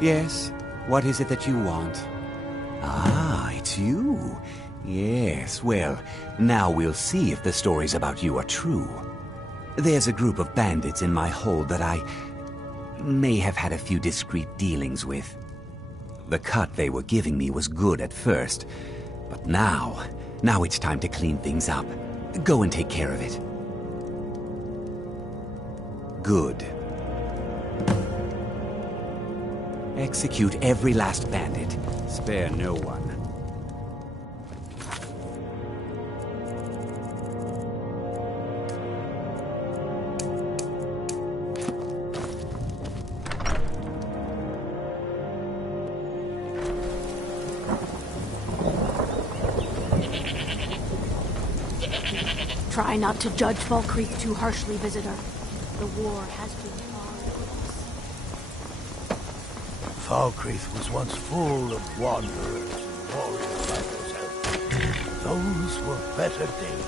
Yes? What is it that you want? Ah, it's you. Yes, well, now we'll see if the stories about you are true. There's a group of bandits in my hold that I may have had a few discreet dealings with. The cut they were giving me was good at first, but now it's time to clean things up. Go and take care of it. Good. Execute every last bandit. Spare no one. Try not to judge Falkreath too harshly, visitor. The war has been far. Falkreath was once full of wanderers and warriors like yourself. Those were better days.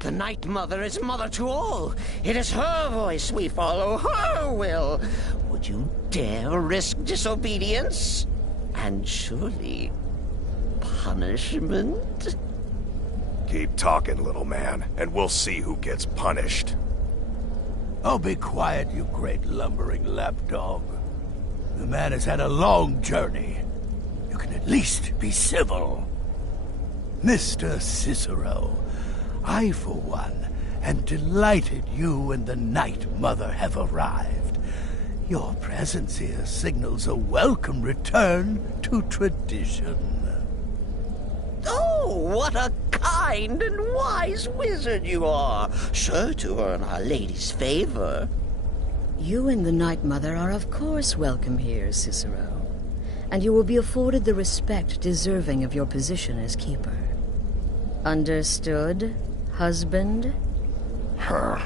The Night Mother is mother to all. It is her voice we follow, her will. Would you dare risk disobedience? And surely punishment? Keep talking, little man, and we'll see who gets punished. Oh, be quiet, you great lumbering lapdog. The man has had a long journey. You can at least be civil. Mr. Cicero, I, for one, am delighted you and the Night Mother have arrived. Your presence here signals a welcome return to tradition. Oh, what a kind and wise wizard you are, sure to earn Our Lady's favor. You and the Night Mother are of course welcome here, Cicero, and you will be afforded the respect deserving of your position as keeper. Understood? Husband? Her.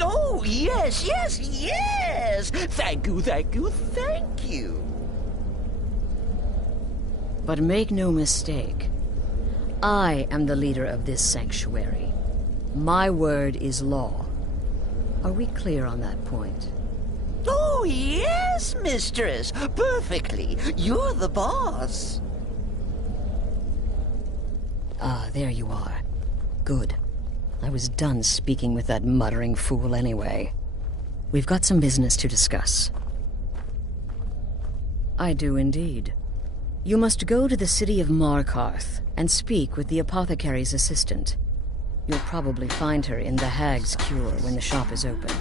Oh, yes, yes, yes! Thank you, thank you, thank you. But make no mistake, I am the leader of this sanctuary. My word is law. Are we clear on that point? Oh, yes, mistress. Perfectly. You're the boss. Ah, there you are. Good. I was done speaking with that muttering fool anyway. We've got some business to discuss. I do indeed. You must go to the city of Markarth and speak with the apothecary's assistant. You'll probably find her in the Hag's Cure when the shop is open.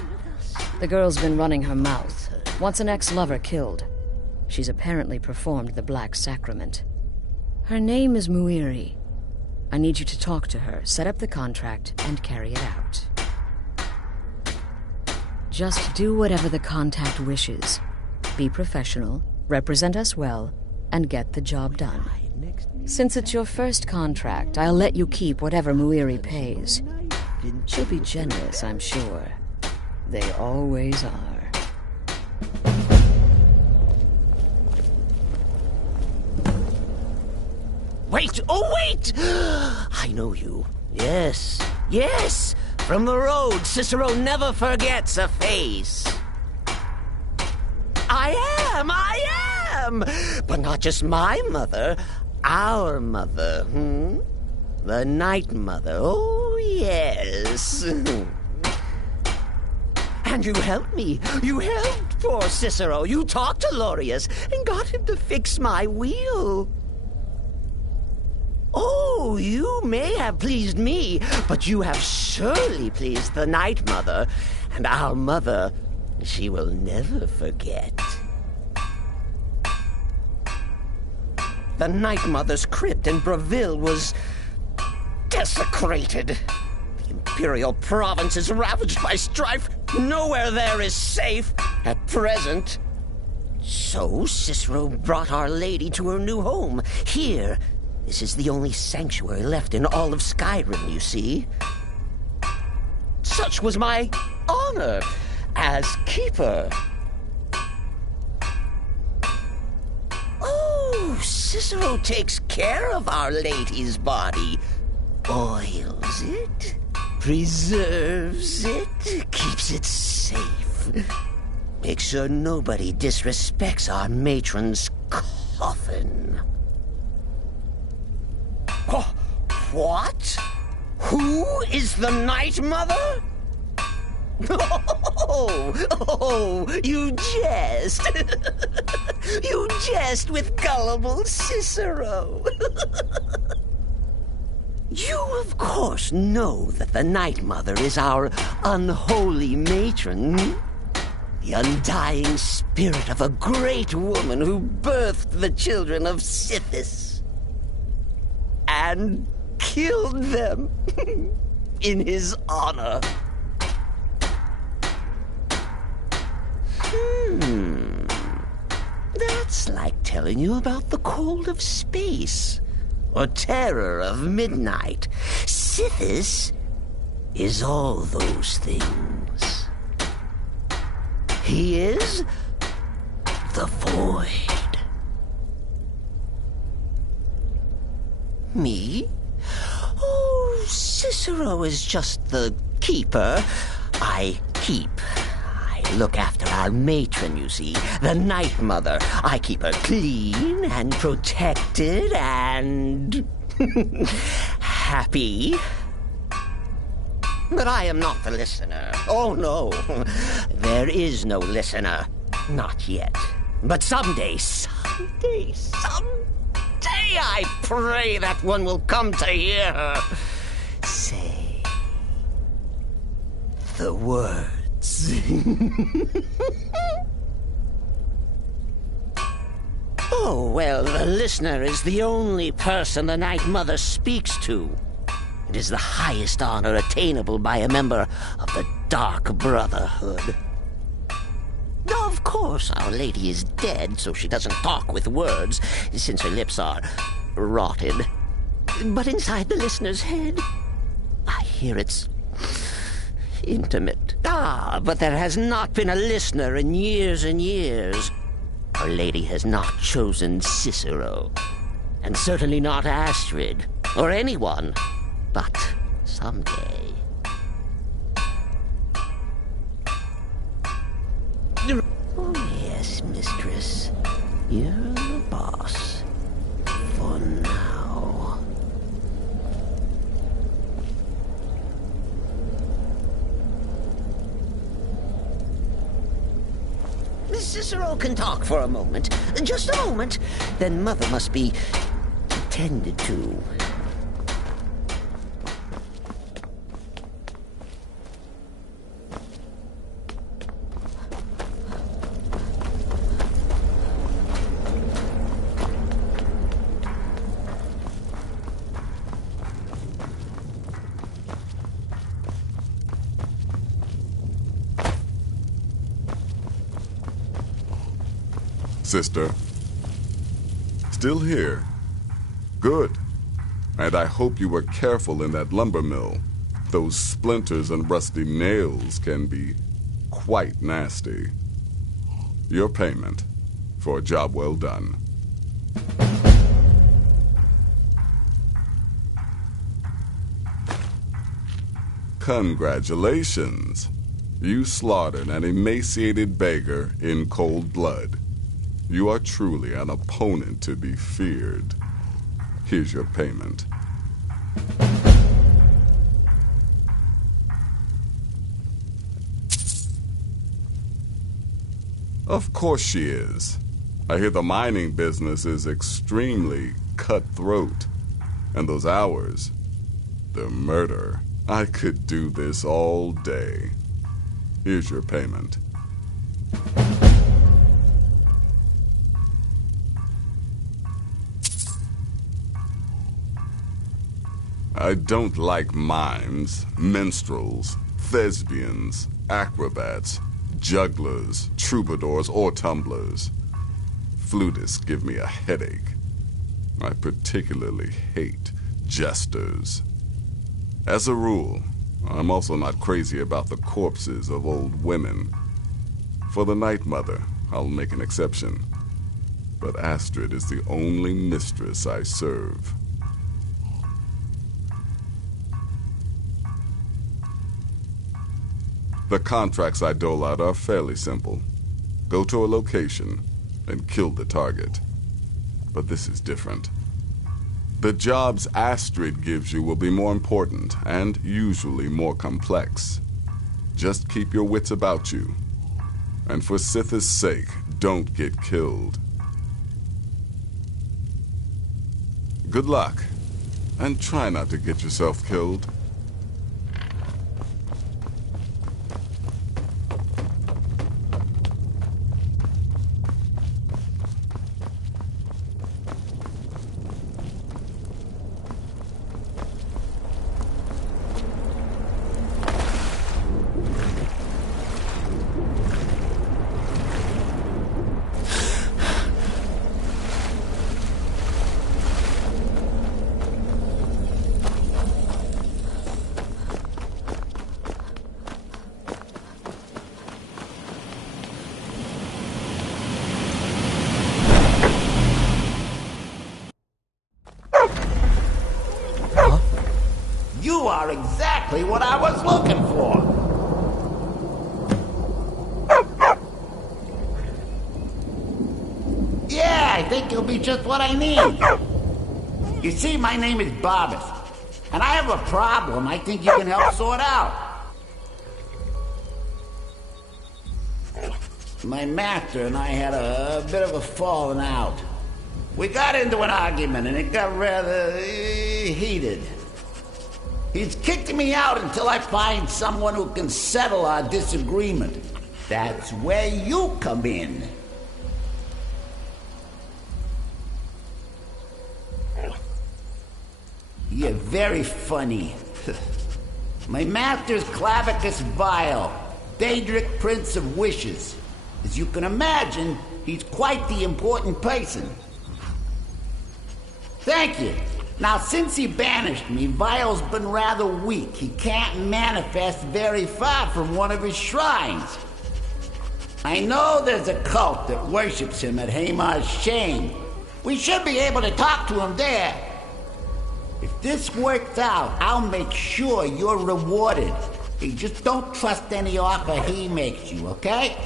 The girl's been running her mouth. Wants an ex-lover killed. She's apparently performed the Black Sacrament. Her name is Muiri. I need you to talk to her, set up the contract, and carry it out. Just do whatever the contact wishes. Be professional, represent us well, and get the job done. Since it's your first contract, I'll let you keep whatever Muiri pays. She'll be generous, I'm sure. They always are. Wait! Oh, wait! I know you. Yes, yes! From the road, Cicero never forgets a face. I am! But not just my mother, our mother, The Night Mother, oh yes. And you helped me. You helped poor Cicero. You talked to Lorius and got him to fix my wheel. Oh, you may have pleased me, but you have surely pleased the Night Mother. And our mother, she will never forget. The Night Mother's crypt in Breville was desecrated. The Imperial province is ravaged by strife. Nowhere there is safe at present. So Cicero brought Our Lady to her new home. Here, this is the only sanctuary left in all of Skyrim, you see. Such was my honor as keeper. Oh, Cicero takes care of Our Lady's body. Oils it, preserves it, keeps it safe. Makes sure nobody disrespects our matron's coffin. What? Who is the Night Mother? Oh, you jest. You jest with gullible Cicero. You, of course, know that the Night Mother is our unholy matron. The undying spirit of a great woman who birthed the children of Sithis. And killed them in his honor. That's like telling you about the cold of space or terror of midnight. Sithis is all those things. He is the void. Me? Oh, Cicero is just the keeper. I keep. I look after our matron, you see, the Night Mother. I keep her clean and protected and happy. But I am not the listener. Oh, no. There is no listener. Not yet. But someday, I pray that one will come to hear her say the words. Oh, well, the listener is the only person the Night Mother speaks to. It is the highest honor attainable by a member of the Dark Brotherhood. Of course, Our Lady is dead, so she doesn't talk with words, since her lips are rotted. But inside the listener's head, I hear it's intimate. But there has not been a listener in years and years. Our Lady has not chosen Cicero, and certainly not Astrid, or anyone. But someday... Oh, yes, mistress. You're the boss. For now. Cicero can talk for a moment. Just a moment. Then Mother must be attended to. Sister. Still here. Good. And I hope you were careful in that lumber mill. Those splinters and rusty nails can be quite nasty. Your payment for a job well done. Congratulations. You slaughtered an emaciated beggar in cold blood. You are truly an opponent to be feared. Here's your payment. Of course she is. I hear the mining business is extremely cutthroat. And those hours, the murder. I could do this all day. Here's your payment. I don't like mimes, minstrels, thespians, acrobats, jugglers, troubadours, or tumblers. Flutists give me a headache. I particularly hate jesters. As a rule, I'm also not crazy about the corpses of old women. For the Night Mother, I'll make an exception. But Astrid is the only mistress I serve. The contracts I dole out are fairly simple. Go to a location and kill the target. But this is different. The jobs Astrid gives you will be more important and usually more complex. Just keep your wits about you. And for Sith's sake, don't get killed. Good luck, and try not to get yourself killed. You are exactly what I was looking for. Yeah, I think you'll be just what I need. You see, my name is Bobbis, and I have a problem I think you can help sort out. My master and I had a bit of a falling out. We got into an argument, and it got rather heated. He's kicked me out until I find someone who can settle our disagreement. That's where you come in. You're very funny. My master's Clavicus Vile, Daedric Prince of Wishes. As you can imagine, he's quite the important person. Thank you. Now, since he banished me, Vile's been rather weak. He can't manifest very far from one of his shrines. I know there's a cult that worships him at Hamar's Shame. We should be able to talk to him there. If this works out, I'll make sure you're rewarded. You just don't trust any offer he makes you, okay?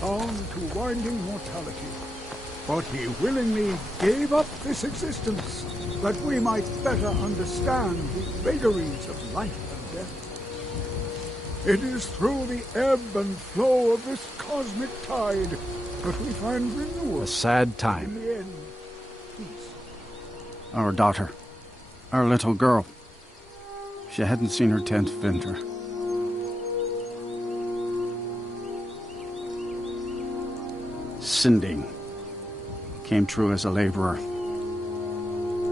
bound to winding mortality. But he willingly gave up this existence, that we might better understand the vagaries of life and death. It is through the ebb and flow of this cosmic tide that we find renewal. A sad time. In the end, peace. Our daughter. Our little girl. She hadn't seen her 10th winter. Cindy came through as a laborer.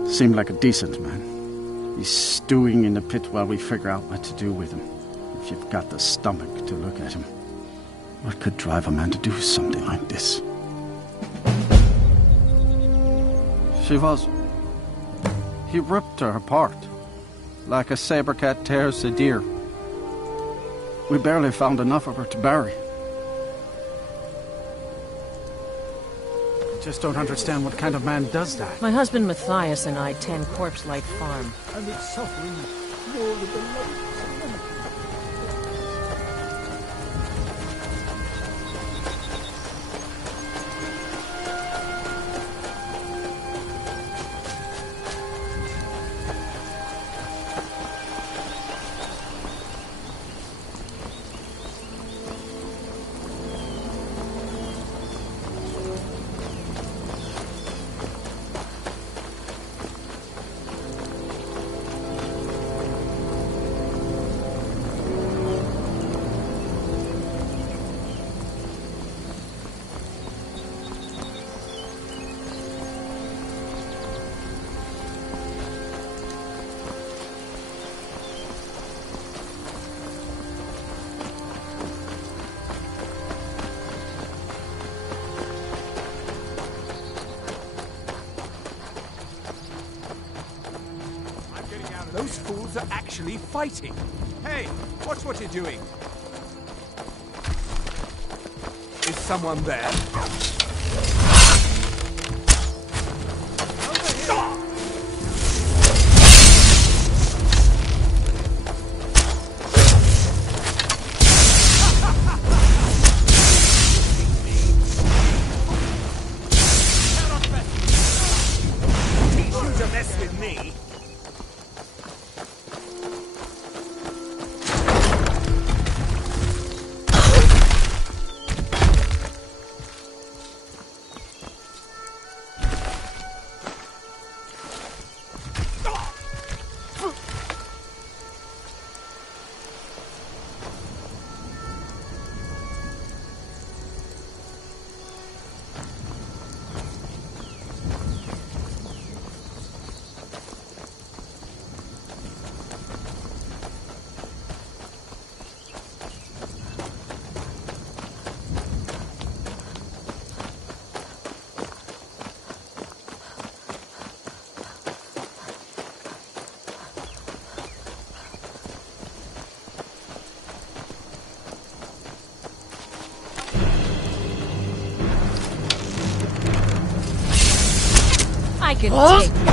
Seemed like a decent man. He's stewing in the pit while we figure out what to do with him. If you've got the stomach to look at him. What could drive a man to do something like this? He ripped her apart, like a saber cat tears a deer. We barely found enough of her to bury. I just don't understand what kind of man does that. My husband Matthias and I tend Corpse-Light Farm. And its suffering more the beloved serenity. Those fools are actually fighting. Hey, watch what you're doing. Is someone there? Teach you to mess with me. I can take...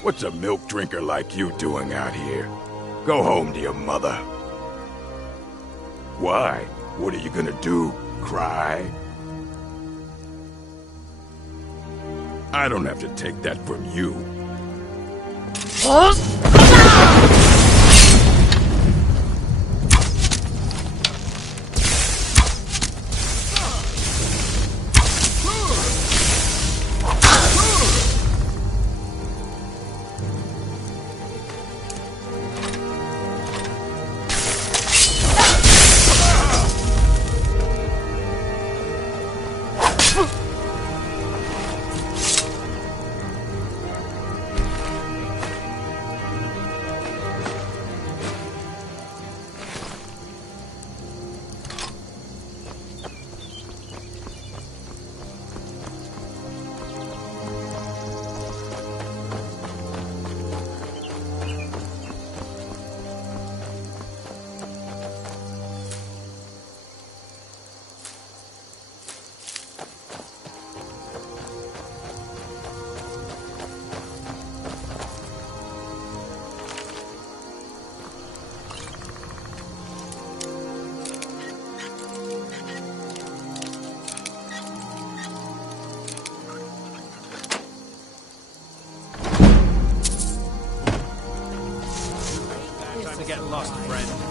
What's a milk drinker like you doing out here? Go home to your mother. Why? What are you gonna do? Cry? I don't have to take that from you. lost friend.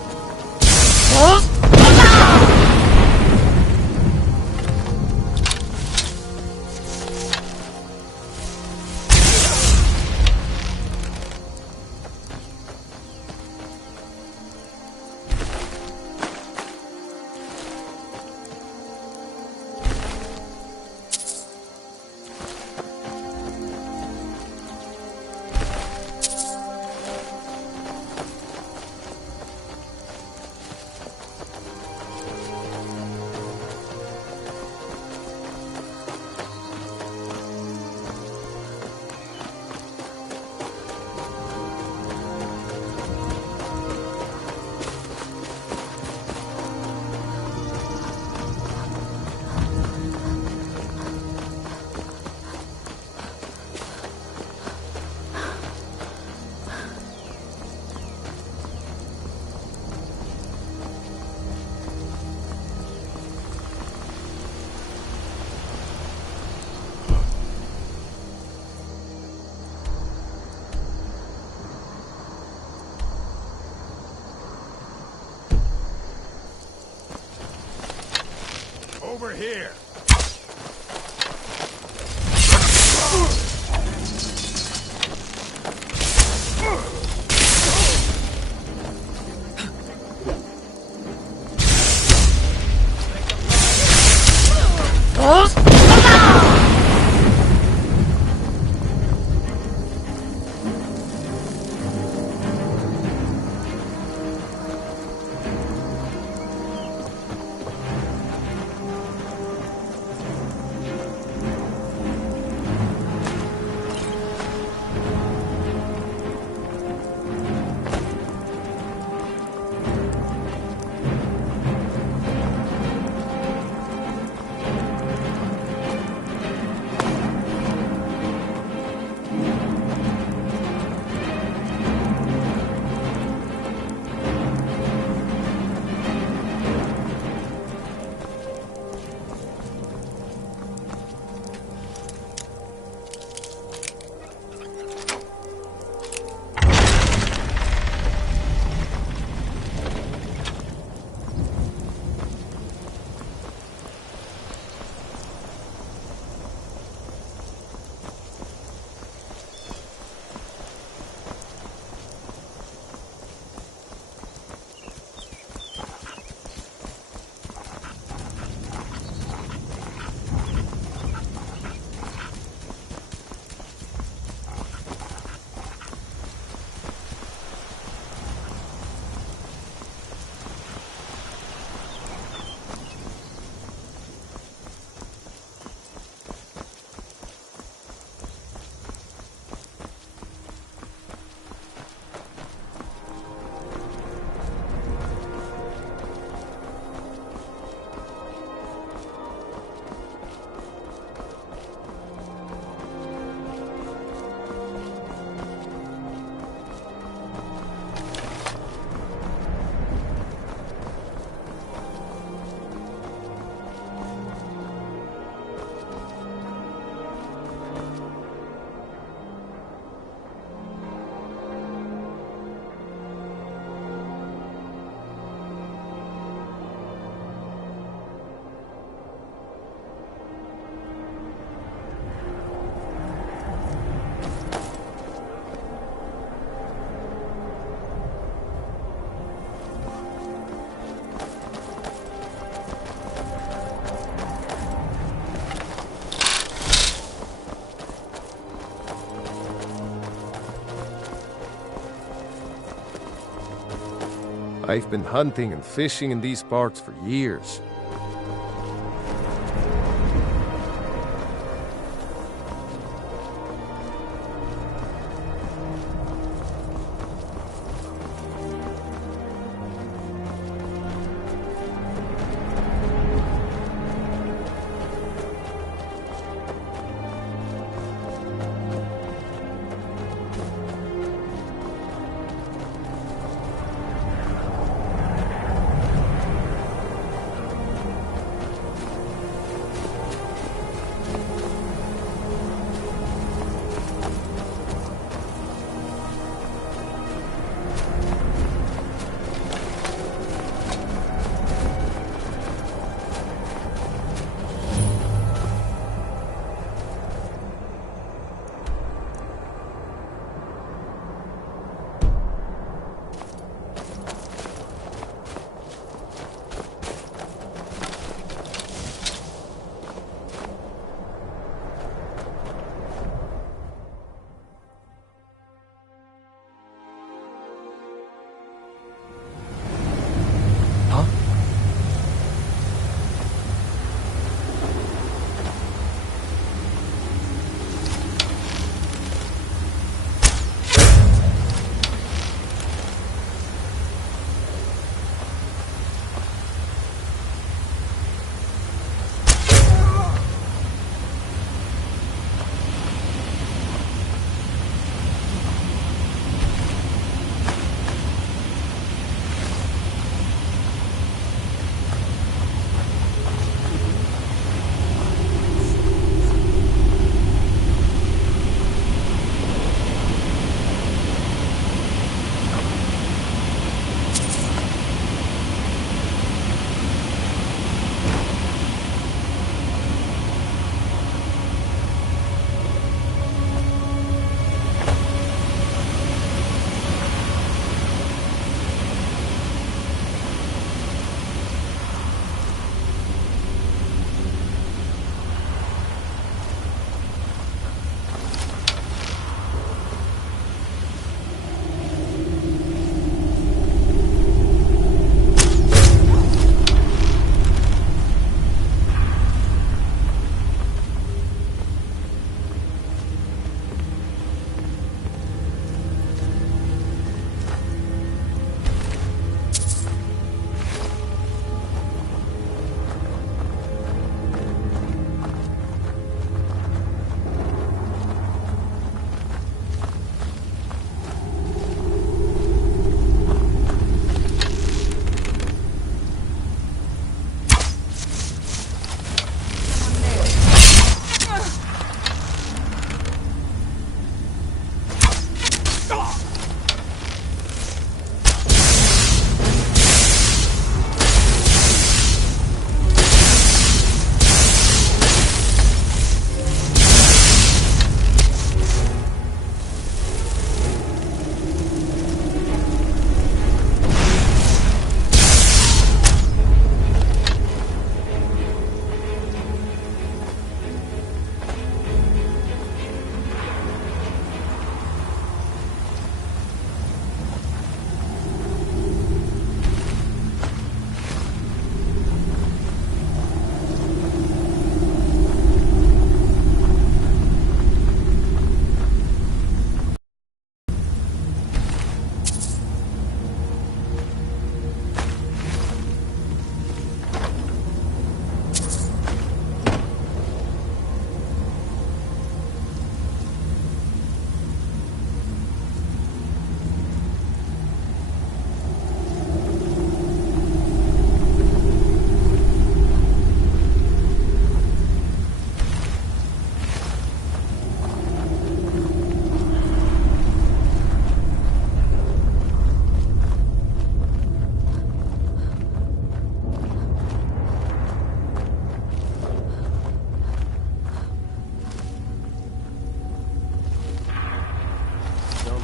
Over here. I've been hunting and fishing in these parts for years.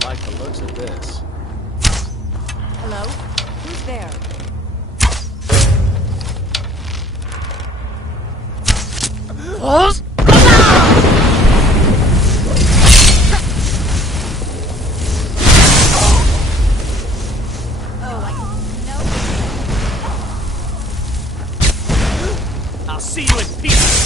don't like the looks of this. Hello? Who's there? I'll see you in pieces.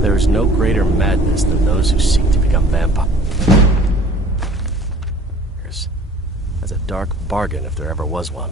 There is no greater madness than those who seek to become vampires. That's a dark bargain if there ever was one.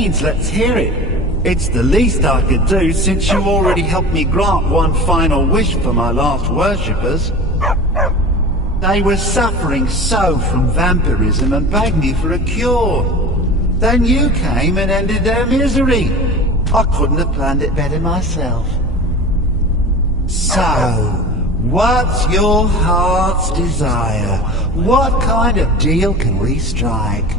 means, let's hear it. It's the least I could do, since you already helped me grant one final wish for my last worshippers. They were suffering so from vampirism and begged me for a cure. Then you came and ended their misery. I couldn't have planned it better myself. So, what's your heart's desire? What kind of deal can we strike?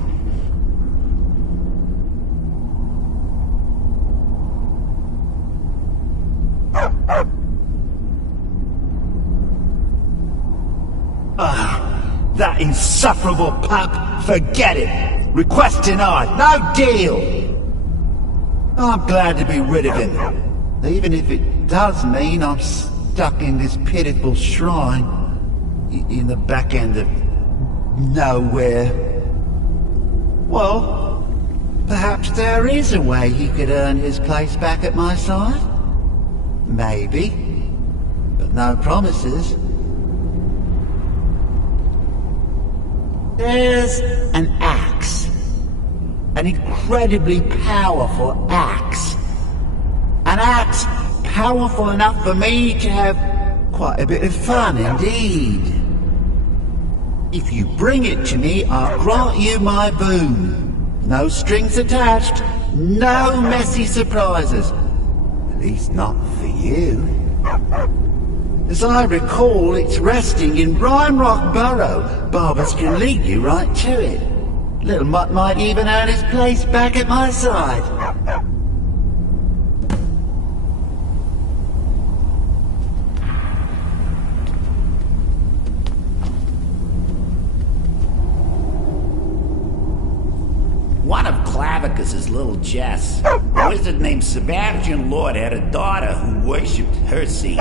that insufferable pup, forget it. Request denied. No deal. I'm glad to be rid of him, even if it does mean I'm stuck in this pitiful shrine in the back end of nowhere. Well, perhaps there is a way he could earn his place back at my side. Maybe, but no promises. There's an axe. An incredibly powerful axe. An axe powerful enough for me to have quite a bit of fun indeed. If you bring it to me, I'll grant you my boon. No strings attached, no messy surprises. At least not for you. As I recall, it's resting in Brine Rock Burrow. Barbers can lead you right to it. Little Mutt might even earn his place back at my side. One of Clavicus's little Jess, a wizard named Sebastian Lord, had a daughter who worshipped her seed.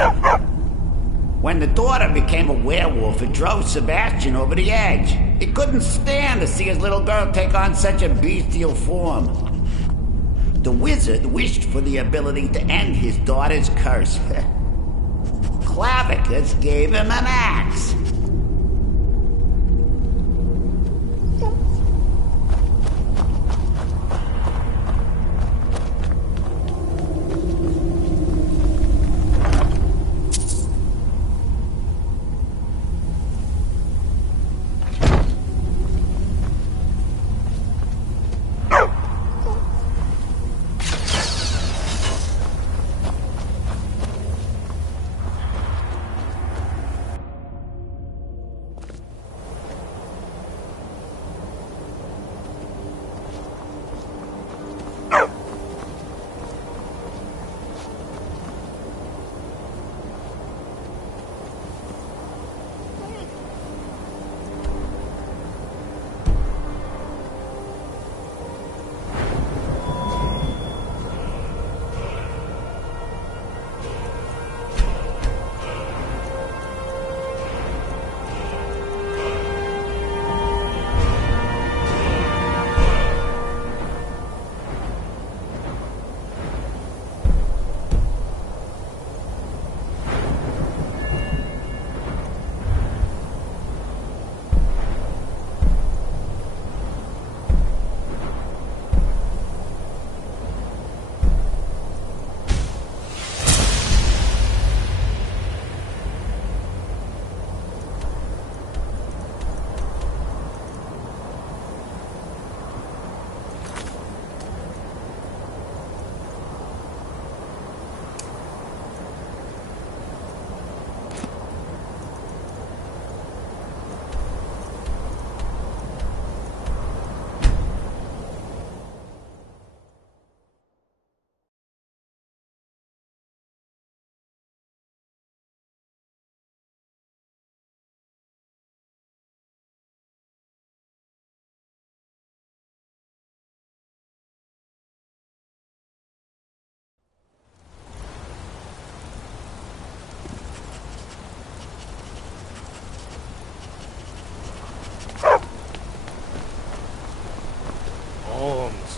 When the daughter became a werewolf, it drove Sebastian over the edge. He couldn't stand to see his little girl take on such a bestial form. The wizard wished for the ability to end his daughter's curse. Clavicus gave him an axe.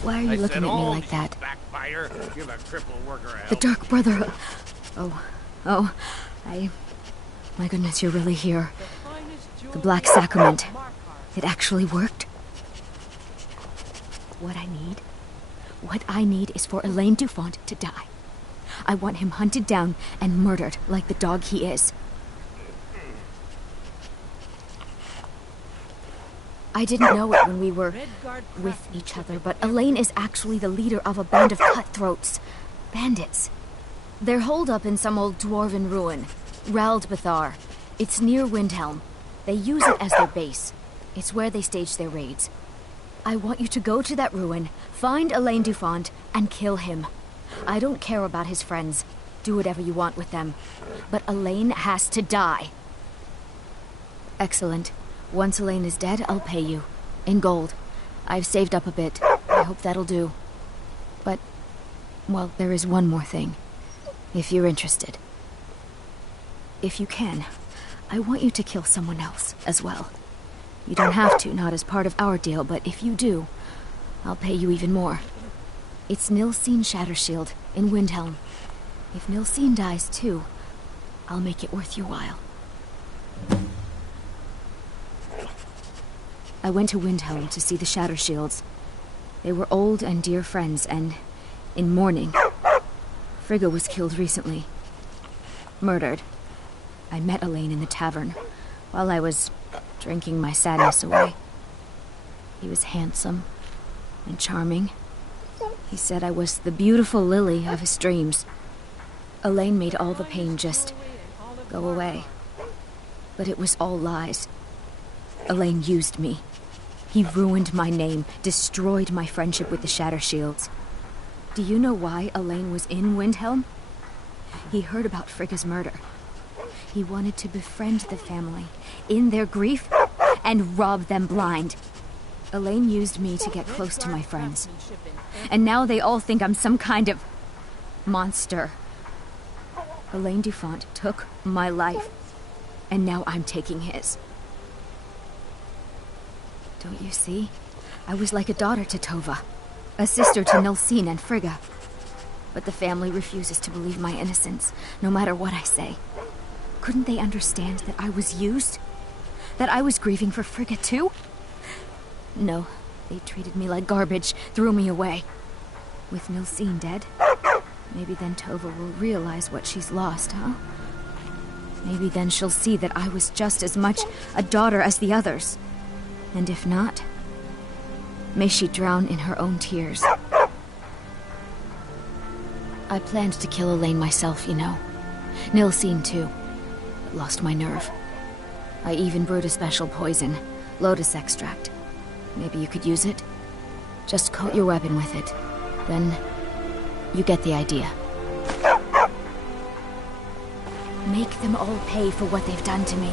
Why are you looking at me like that? Backfire. Give a cripple worker a help. The Dark Brother. My goodness, you're really here. The Black Sacrament. It actually worked. What I need is for Elaine Dufont to die. I want him hunted down and murdered like the dog he is. I didn't know it when we were with each other, but Elaine is actually the leader of a band of cutthroats. Bandits. They're holed up in some old dwarven ruin. Raldbathar. It's near Windhelm. They use it as their base. It's where they stage their raids. I want you to go to that ruin, find Elaine Dufont, and kill him. I don't care about his friends. Do whatever you want with them. But Elaine has to die. Excellent. Once Elaine is dead, I'll pay you. In gold. I've saved up a bit. I hope that'll do. But, well, there is one more thing. If you're interested. If you can, I want you to kill someone else as well. You don't have to, not as part of our deal, but if you do, I'll pay you even more. It's Nilsine Shattershield in Windhelm. If Nilsine dies too, I'll make it worth your while. I went to Windhelm to see the Shattershields. They were old and dear friends, and in mourning. Frigga was killed recently. Murdered. I met Elaine in the tavern, while I was drinking my sadness away. He was handsome and charming. He said I was the beautiful lily of his dreams. Elaine made all the pain just go away. But it was all lies. Elaine used me. He ruined my name, destroyed my friendship with the Shattershields. Do you know why Elaine was in Windhelm? He heard about Frigga's murder. He wanted to befriend the family in their grief and rob them blind. Elaine used me to get close to my friends. And now they all think I'm some kind of monster. Elaine Dufont took my life, and now I'm taking his. Don't you see? I was like a daughter to Tova, a sister to Nilsine and Frigga. But the family refuses to believe my innocence, no matter what I say. Couldn't they understand that I was used? That I was grieving for Frigga too? No, they treated me like garbage, threw me away. With Nilsine dead, maybe then Tova will realize what she's lost, huh? Maybe then she'll see that I was just as much a daughter as the others. And if not, may she drown in her own tears. I planned to kill Elaine myself, you know. Nilsine too, but lost my nerve. I even brewed a special poison, lotus extract. Maybe you could use it? Just coat your weapon with it. Then, you get the idea. Make them all pay for what they've done to me.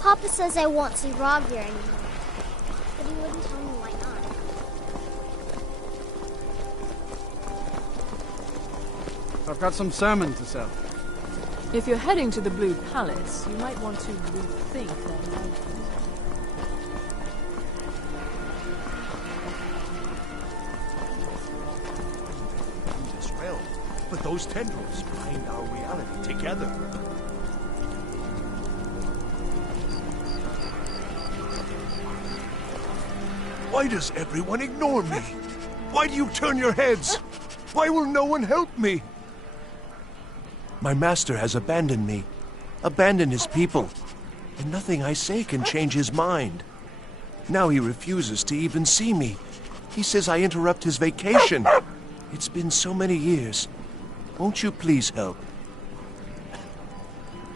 Papa says I won't see Rob here anymore, but he wouldn't tell me why not. I've got some salmon to sell. If you're heading to the Blue Palace, you might want to rethink that life. This realm, but those tendrils bind our reality together. Why does everyone ignore me? Why do you turn your heads? Why will no one help me? My master has abandoned me, abandoned his people, and nothing I say can change his mind. Now he refuses to even see me. He says I interrupt his vacation. It's been so many years. Won't you please help?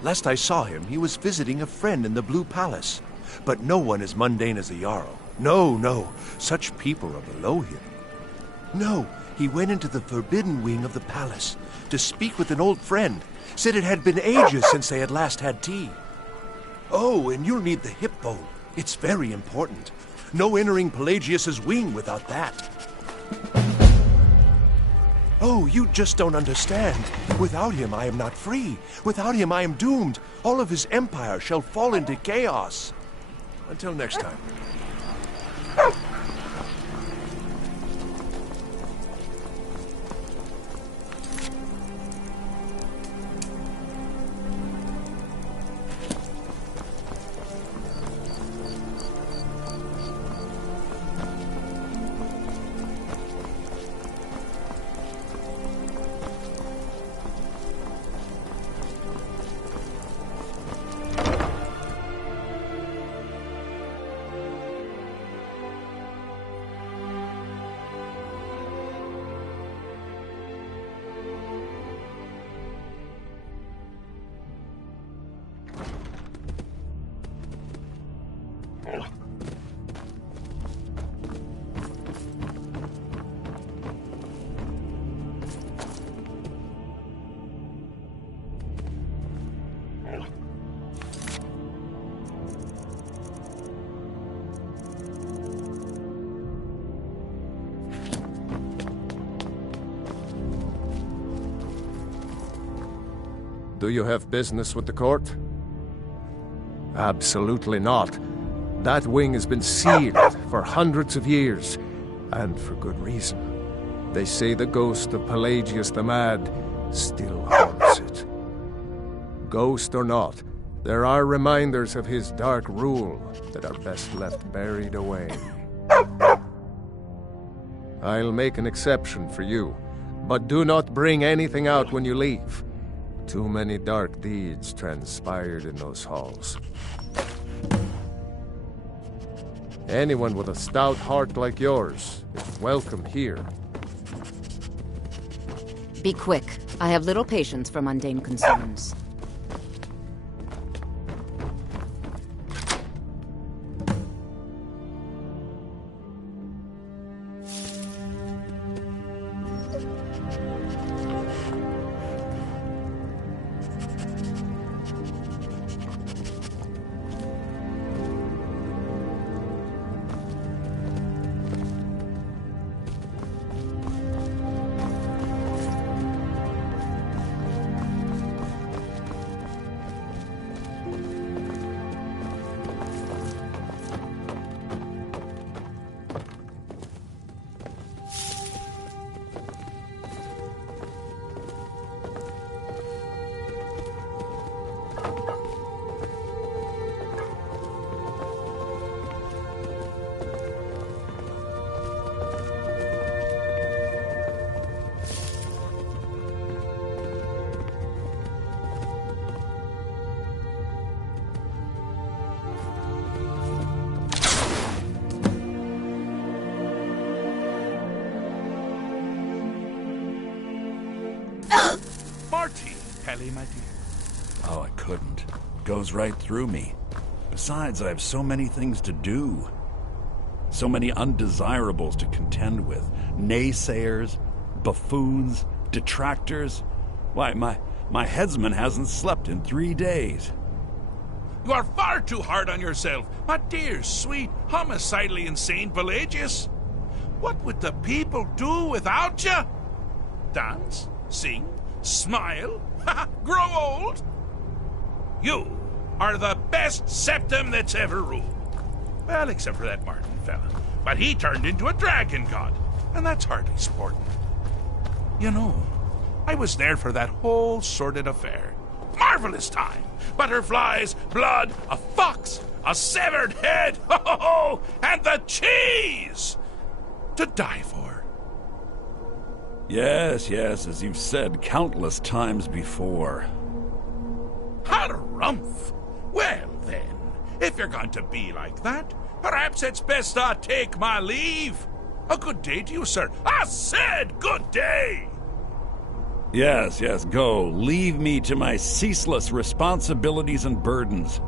Last I saw him, he was visiting a friend in the Blue Palace. But no one as mundane as the Jarl. No, no. Such people are below him. No, he went into the forbidden wing of the palace to speak with an old friend. Said it had been ages since they had last had tea. Oh, and you'll need the hip bone. It's very important. No entering Pelagius's wing without that. Oh, you just don't understand. Without him, I am not free. Without him, I am doomed. All of his empire shall fall into chaos. Until next time. Do you have business with the court? Absolutely not. That wing has been sealed for hundreds of years, and for good reason. They say the ghost of Pelagius the Mad still haunts it. Ghost or not, there are reminders of his dark rule that are best left buried away. I'll make an exception for you, but do not bring anything out when you leave. Too many dark deeds transpired in those halls. Anyone with a stout heart like yours is welcome here. Be quick. I have little patience for mundane concerns. Marty, Pelly, my dear. Oh, I couldn't. It goes right through me. Besides, I have so many things to do. So many undesirables to contend with. Naysayers, buffoons, detractors. Why, my headsman hasn't slept in 3 days. You are far too hard on yourself, my dear, sweet, homicidally insane Pelagius. What would the people do without you? Dance? Sing? Smile? Grow old? You are the best septum that's ever ruled. Well, except for that Martin fella. But he turned into a dragon god, and that's hardly sporting. You know, I was there for that whole sordid affair. Marvelous time. Butterflies, blood, a fox, a severed head, and the cheese to die for. Yes, as you've said countless times before. Harumph! Well then, if you're going to be like that, perhaps it's best I take my leave. A good day to you, sir. I said good day! Yes, go. Leave me to my ceaseless responsibilities and burdens.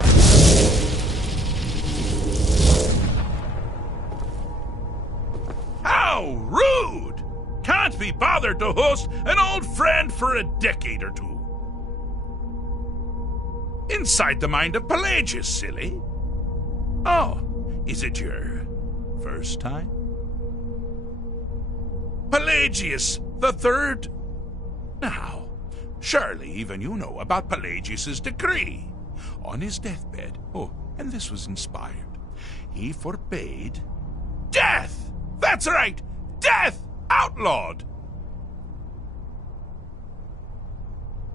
How rude! Can't be bothered to host an old friend for a decade or two. Inside the mind of Pelagius, silly. Oh, is it your first time? Pelagius the Third? Now, surely even you know about Pelagius's decree. On his deathbed, and this was inspired, he forbade death! That's right! Death! Outlawed!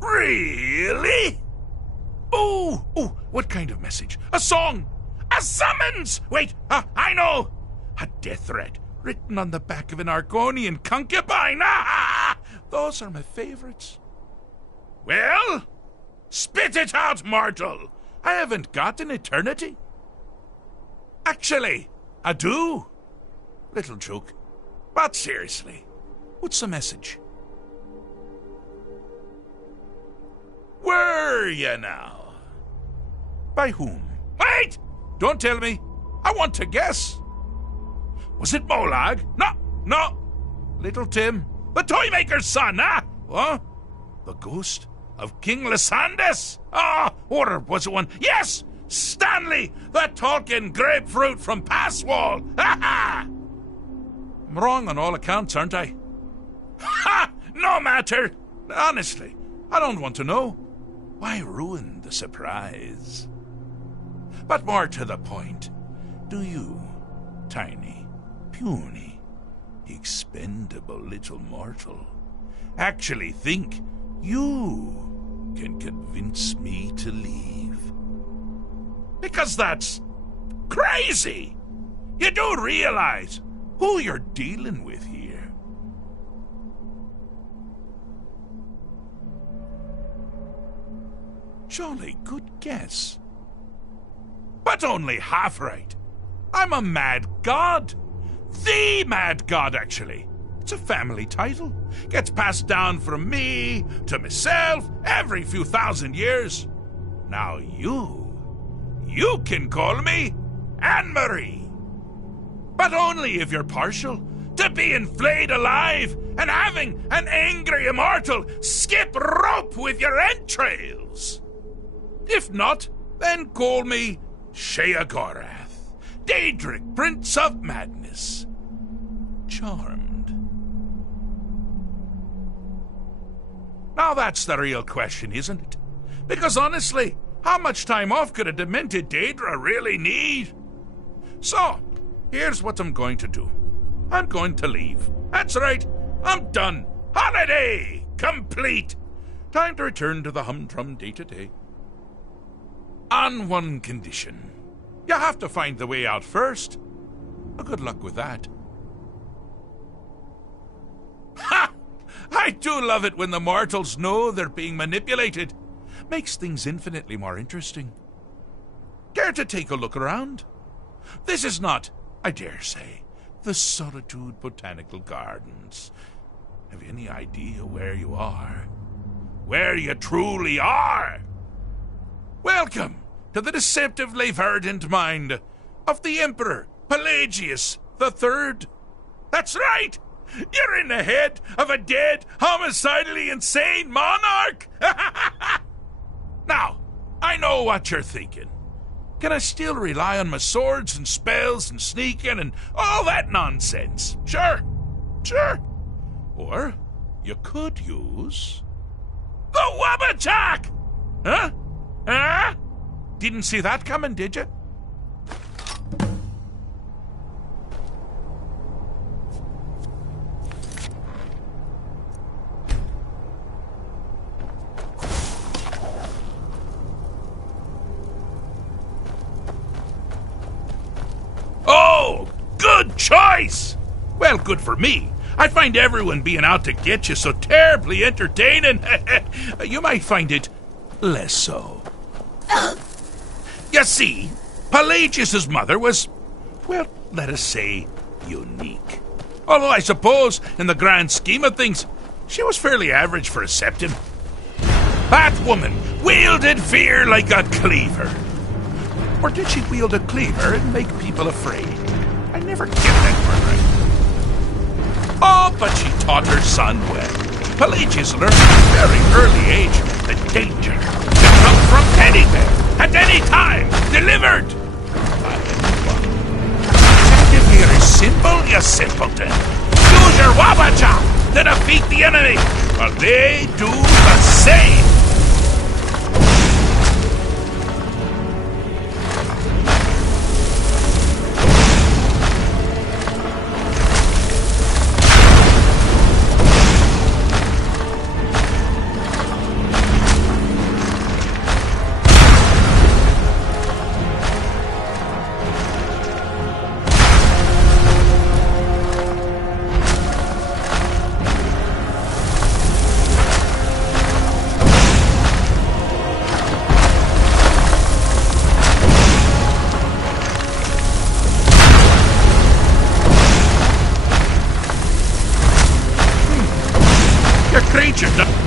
Really? Oh, what kind of message? A song! A summons! Wait, I know! A death threat written on the back of an Argonian concubine! Those are my favorites. Well, spit it out, mortal! I haven't got an eternity. Actually, I do. Little joke. But seriously, what's the message? Were you now? By whom? Wait! Don't tell me. I want to guess. Was it Molag? No. Little Tim, the Toymaker's son, What? The ghost of King Lysandus? Or was it one? Yes! Stanley, the talking grapefruit from Passwall! I'm wrong on all accounts, aren't I? Ha! No matter! Honestly, I don't want to know. Why ruin the surprise? But more to the point, do you, tiny, puny, expendable little mortal, actually think you can convince me to leave? Because that's crazy! You do realize who you're dealing with here. Jolly good guess. But only half right. I'm a mad god. The mad god, actually. It's a family title. Gets passed down from me to myself every few thousand years. Now you can call me Anne-Marie. But only if you're partial to being flayed alive and having an angry immortal skip rope with your entrails. If not, then call me Sheogorath, Daedric, Prince of Madness. Charmed. Now that's the real question, isn't it? Because honestly, how much time off could a demented Daedra really need? So, here's what I'm going to do. I'm going to leave. That's right, I'm done. Holiday complete. Time to return to the humdrum day-to-day. On one condition. You have to find the way out first. Well, good luck with that. Ha! I do love it when the mortals know they're being manipulated. Makes things infinitely more interesting. Care to take a look around? This is not, I dare say, the Solitude Botanical Gardens. Have you any idea where you are? Where you truly are? Welcome to the deceptively verdant mind of the Emperor Pelagius III. That's right! You're in the head of a dead, homicidally insane monarch! Now, I know what you're thinking. Can I still rely on my swords and spells and sneaking and all that nonsense? Sure. Or you could use the Wabachak! Huh? Didn't see that coming, did you? Oh, good choice! Well, good for me. I find everyone being out to get you so terribly entertaining. You might find it less so. You see, Pelagius's mother was, well, let us say, unique. Although I suppose, in the grand scheme of things, she was fairly average for a septim. That woman wielded fear like a cleaver. Or did she wield a cleaver and make people afraid? I never get that part right. Oh, but she taught her son well. Pelagius learned at a very early age that danger can come from anywhere, at any time, delivered by anyone. Objective here is simple, you simpleton. Use your Wabacha to defeat the enemy, while they do the same.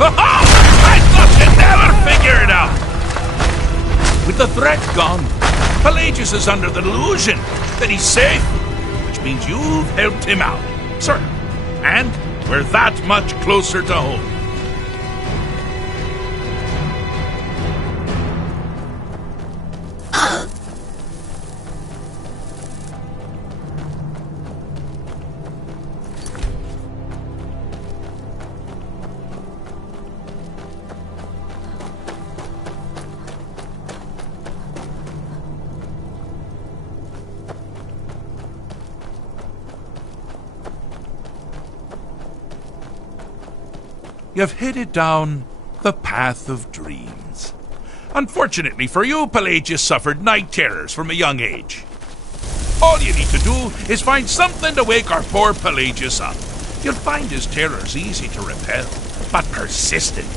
I thought you'd never figure it out! With the threat gone, Pelagius is under the delusion that he's safe, which means you've helped him out, sir. And we're that much closer to home. you've headed down the path of dreams. Unfortunately for you, Pelagius suffered night terrors from a young age. All you need to do is find something to wake our poor Pelagius up. You'll find his terrors easy to repel, but persistent.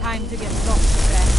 Time to get lost, Red.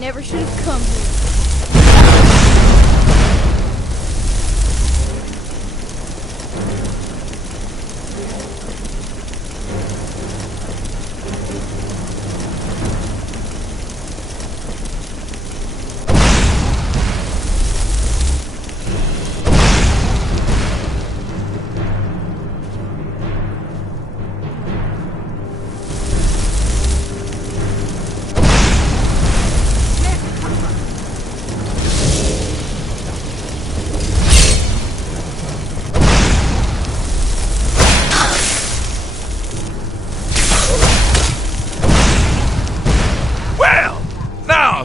Never should have come here.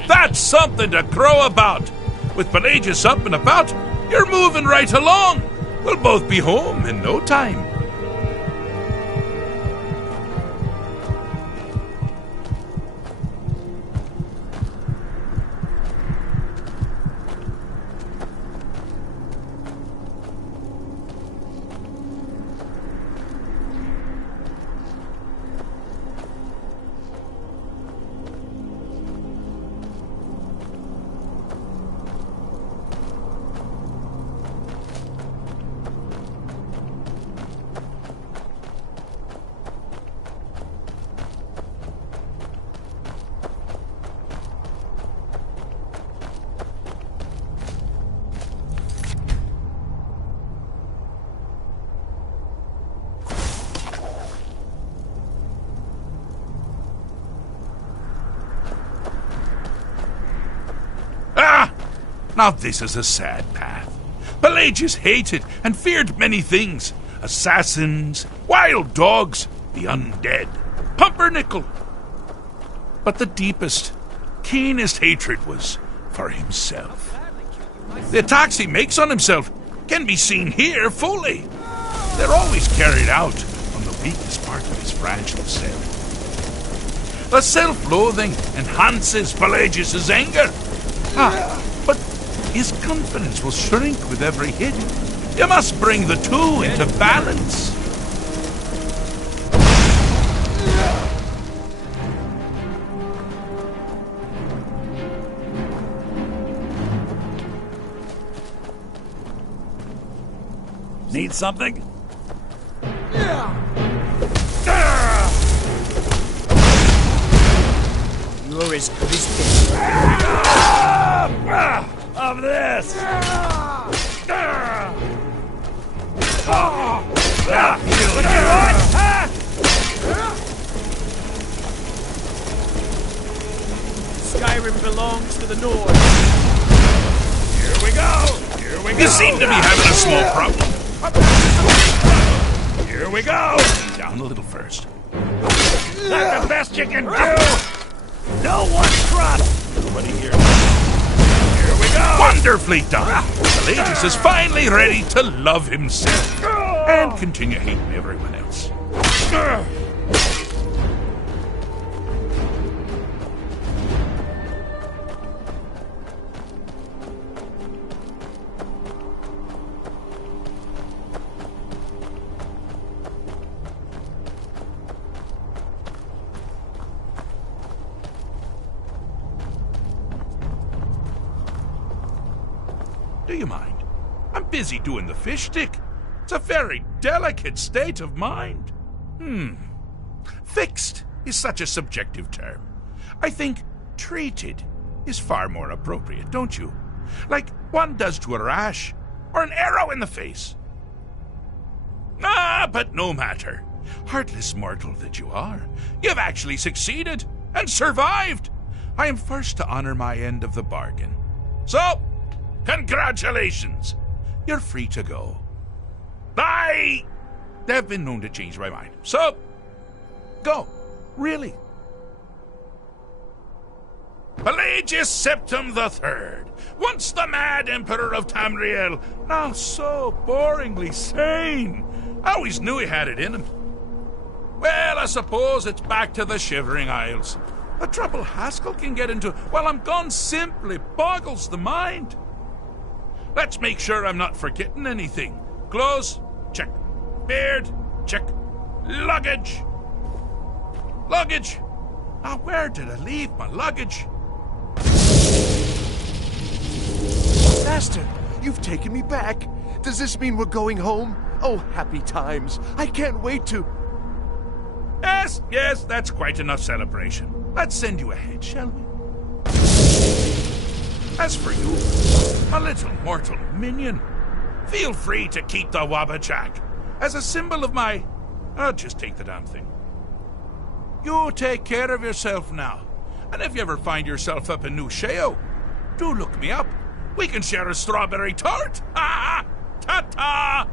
That's something to crow about. With Pelagius up and about, you're moving right along. We'll both be home in no time. Now this is a sad path. Pelagius hated and feared many things. Assassins, wild dogs, the undead, pumpernickel. But the deepest, keenest hatred was for himself. The attacks he makes on himself can be seen here fully. They're always carried out on the weakest part of his fragile self. The self-loathing enhances Pelagius' anger. But his confidence will shrink with every hit. You must bring the two into balance. Need something? You're as good as dead. Of this! Skyrim belongs to the North. Here we go! Here we go! You seem to be having a small problem. Here we go! Down a little first. That's the best you can do! No one trust! Nobody here. Here we go! Wonderfully done! Pelagius is finally ready to love himself and continue hating everyone else. Do you mind? I'm busy doing the fish stick. It's a very delicate state of mind. Fixed is such a subjective term. I think treated is far more appropriate, don't you? Like one does to a rash or an arrow in the face. But no matter. Heartless mortal that you are, you've actually succeeded and survived. I am first to honor my end of the bargain. So, congratulations! You're free to go. They've been known to change my mind. So, go. Really. Pelagius Septim III, once the mad emperor of Tamriel, now so boringly sane. I always knew he had it in him. Well, I suppose it's back to the Shivering Isles. The trouble Haskell can get into while I'm gone simply boggles the mind. Let's make sure I'm not forgetting anything. Clothes, check. Beard, check. Luggage. Luggage. Now, where did I leave my luggage? Master, you've taken me back. Does this mean we're going home? Oh, happy times. I can't wait to... Yes, that's quite enough celebration. Let's send you ahead, shall we? As for you, a little mortal minion, feel free to keep the Wabbajack as a symbol of my... just take the damn thing. You take care of yourself now. And if you ever find yourself up in New Sheo, do look me up. We can share a strawberry tart. Ha! Ta-ta!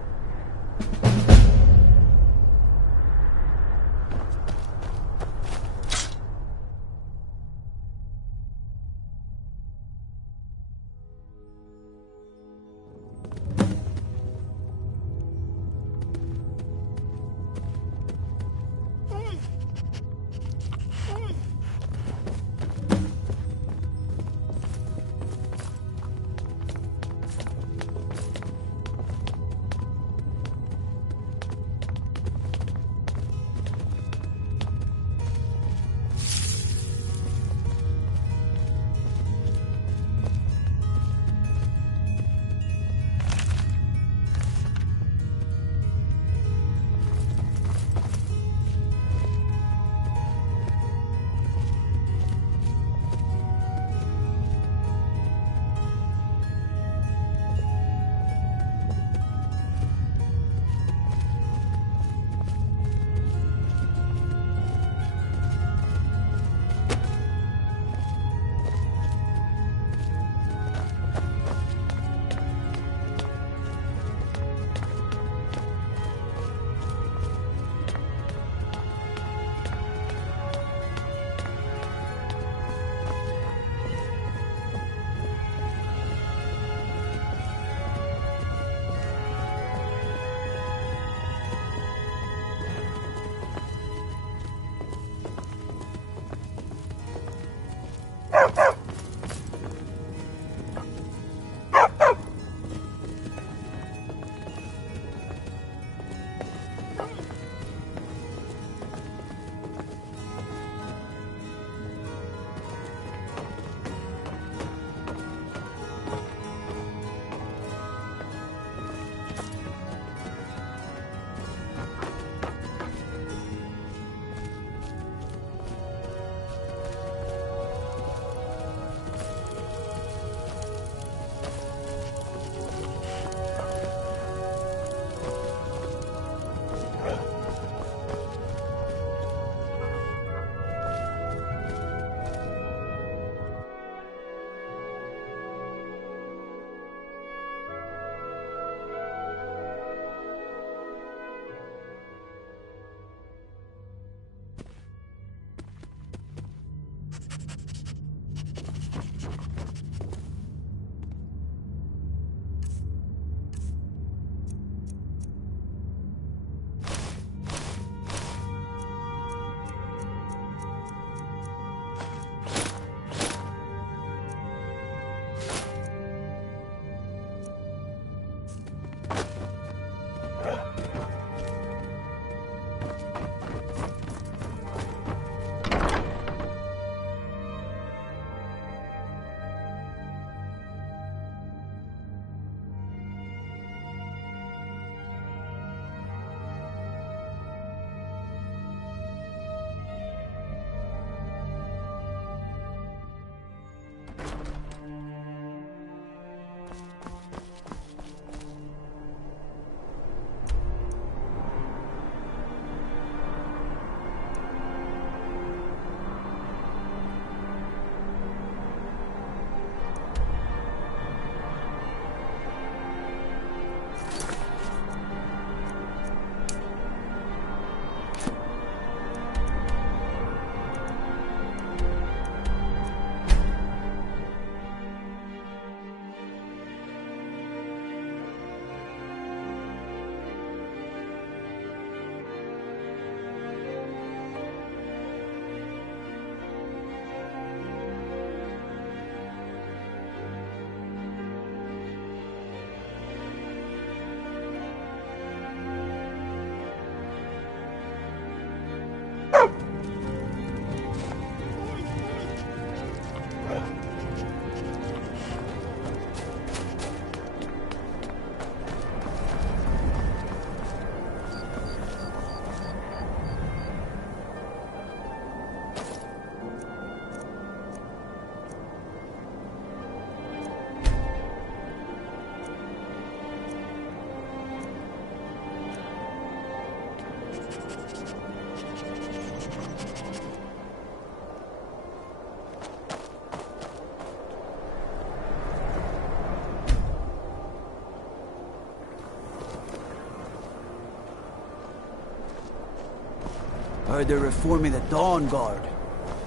Heard they're reforming the Dawn Guard.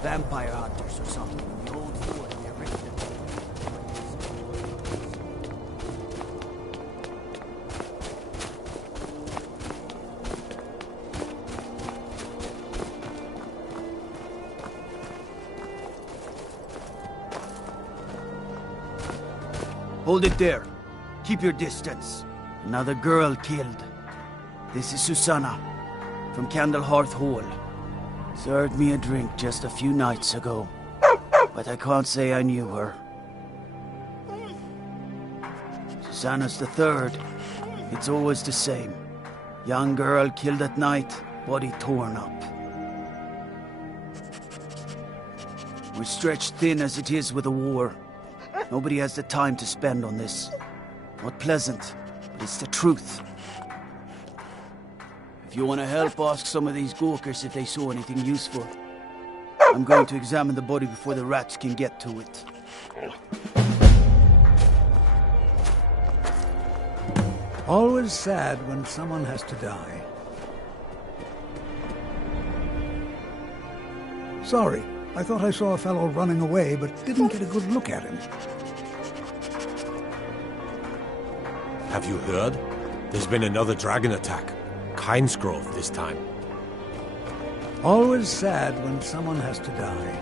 Vampire hunters or something. The old fort they erected. Hold it there. Keep your distance. Another girl killed. This is Susanna, from Candlehearth Hall. Served me a drink just a few nights ago, but I can't say I knew her. Susanna's the third. It's always the same. Young girl killed at night, body torn up. We're stretched thin as it is with the war. Nobody has the time to spend on this. Not pleasant, but it's the truth. If you want to help, ask some of these gawkers if they saw anything useful. I'm going to examine the body before the rats can get to it. Always sad when someone has to die. Sorry, I thought I saw a fellow running away, but didn't get a good look at him. Have you heard? There's been another dragon attack. Kynesgrove this time. Always sad when someone has to die.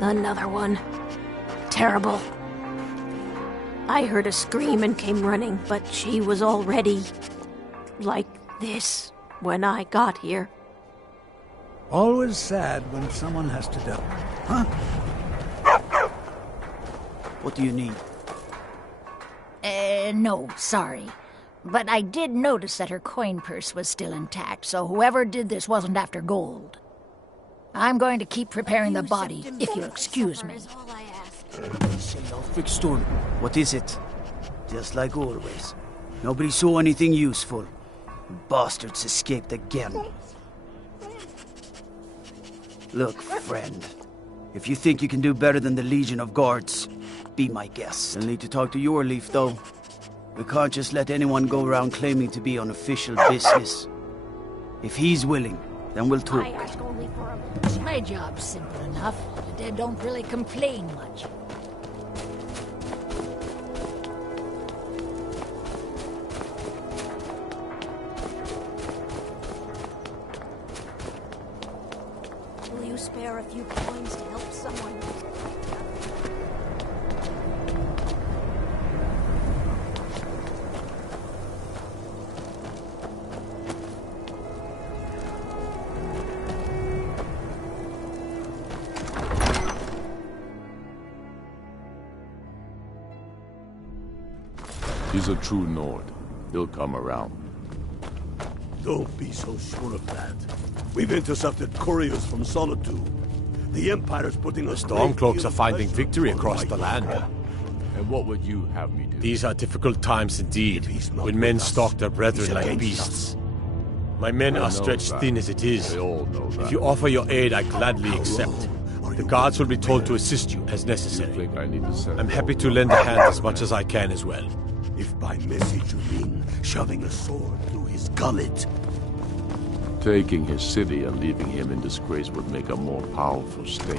Another one. Terrible. I heard a scream and came running, but she was already like this when I got here. Always sad when someone has to die. Huh? What do you need? No, sorry. But I did notice that her coin purse was still intact, so whoever did this wasn't after gold. I'm going to keep preparing the body, if you'll excuse me. Storm. What is it? Just like always. Nobody saw anything useful. Bastards escaped again. Look, friend. If you think you can do better than the Legion of Guards, be my guest. You'll need to talk to your Leaf, though. We can't just let anyone go around claiming to be on official business. If he's willing, then we'll talk. My job's simple enough. The dead don't really complain much. Will you spare a few coins to help someone? He's a true Nord. He'll come around. Don't be so sure of that. We've intercepted couriers from Solitude. The Empire's putting us... Stormcloaks are finding victory across the land. And what would you have me do? These are difficult times indeed, when men stalk their brethren like beasts. My men are stretched thin as it is. If you offer your aid, I gladly accept. The guards will be told to assist you as necessary. I'm happy to lend a hand as much as I can as well. If by message you mean shoving a sword through his gullet. Taking his city and leaving him in disgrace would make a more powerful state.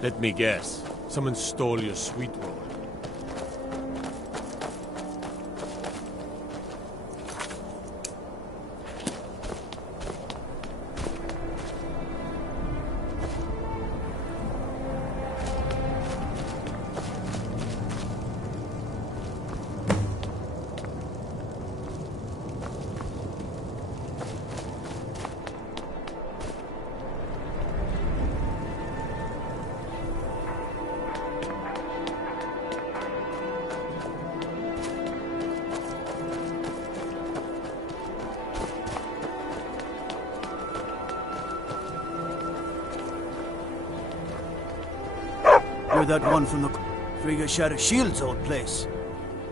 Let me guess. Someone stole your sweet roll. You're that one from the Frigga Shadow Shield's old place.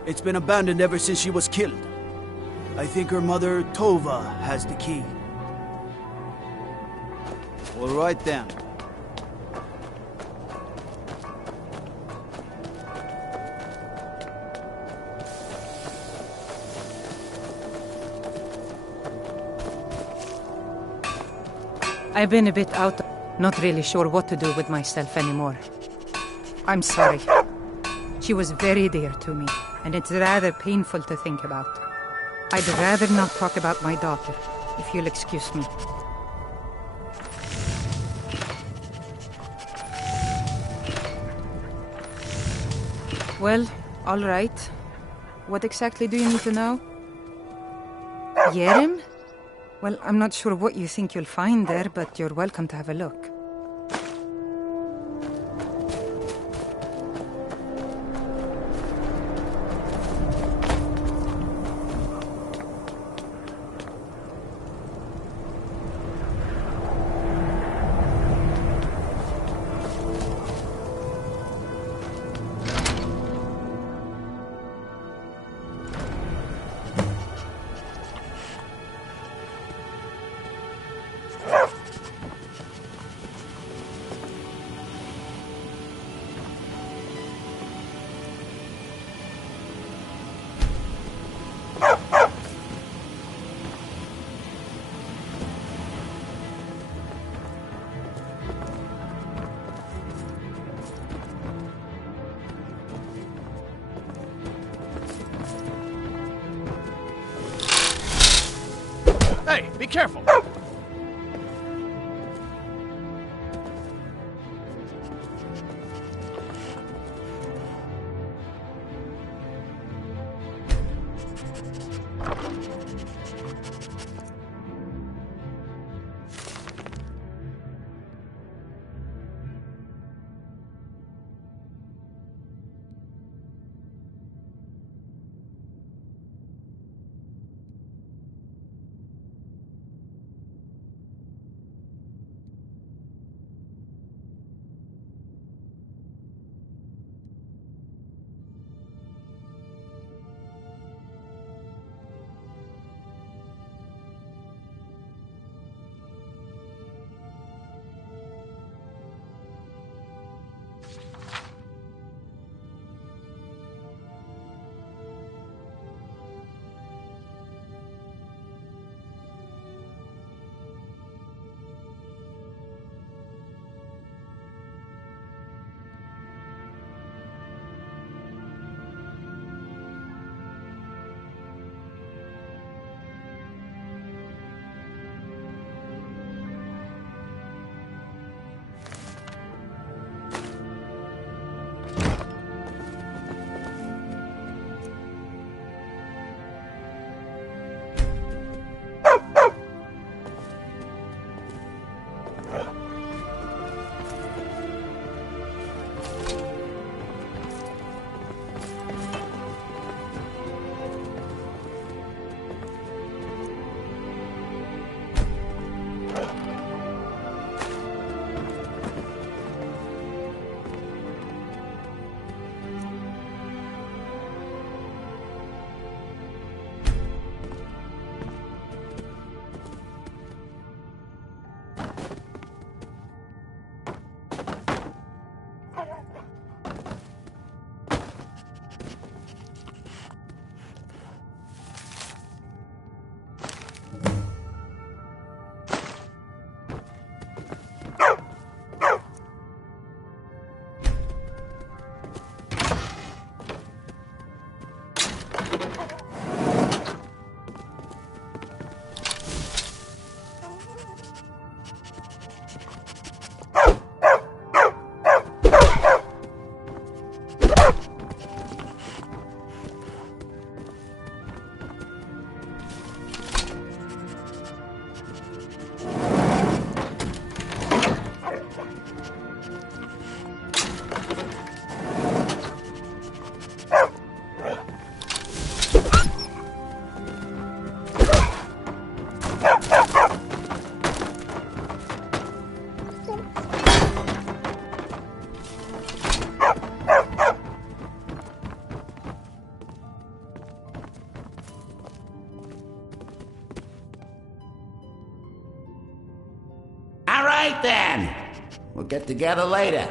It's been abandoned ever since she was killed. I think her mother, Tova, has the key. All right then. I've been a bit out, not really sure what to do with myself anymore. I'm sorry. She was very dear to me, and it's rather painful to think about. I'd rather not talk about my daughter, if you'll excuse me. Well, all right. What exactly do you need to know? Yerim? Well, I'm not sure what you think you'll find there, but you're welcome to have a look. Hey, be careful! All right, then. We'll get together later.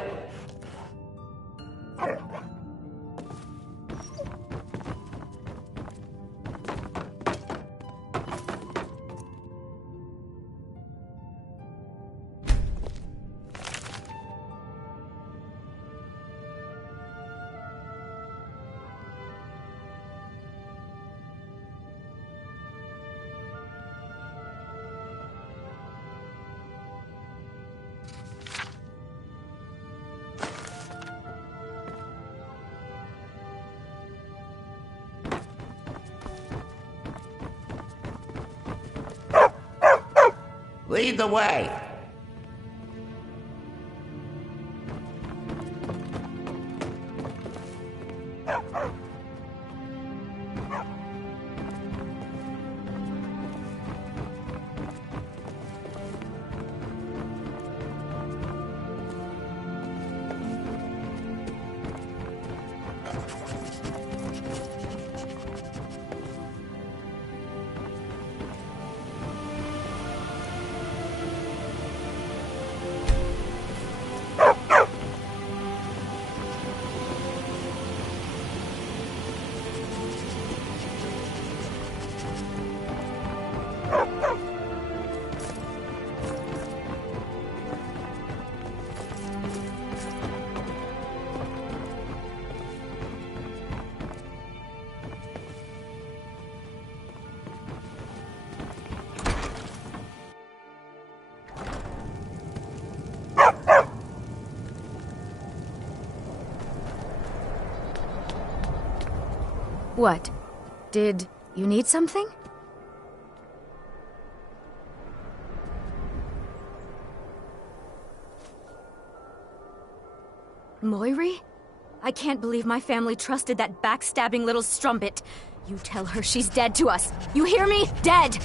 Lead the way. What? Did you need something? Moiri? I can't believe my family trusted that backstabbing little strumpet. You tell her she's dead to us. You hear me? Dead!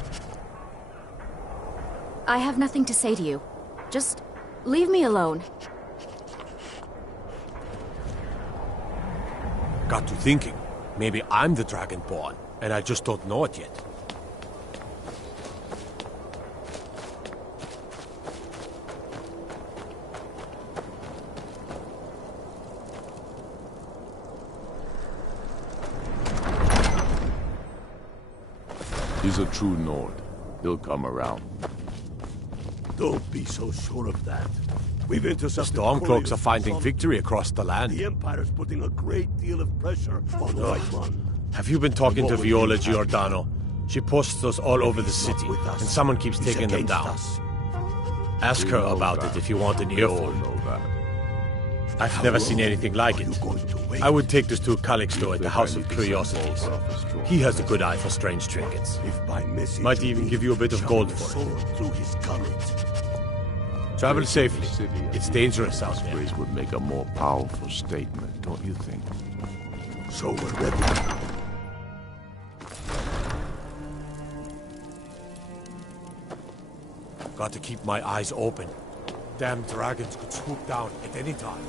I have nothing to say to you. Just leave me alone. Got to thinking. Maybe I'm the Dragonborn, and I just don't know it yet. He's a true Nord. He'll come around. Don't be so sure of that. We've intercepted... The Stormcloaks are finding victory across the land. The Empire's putting a great deal of pressure on the right one. Have you been talking to Viola Giordano? She posts us all over the city, and someone keeps taking them down. Ask her about it if you want an earful. I've never seen anything like it. I would take this to Calixto at the House of Curiosities. He has a good eye for strange trinkets. Might even give you a bit of gold for it. Travel safely. It's dangerous out there. This would make a more powerful statement, don't you think? So we're ready. Got to keep my eyes open. Damn dragons could swoop down at any time.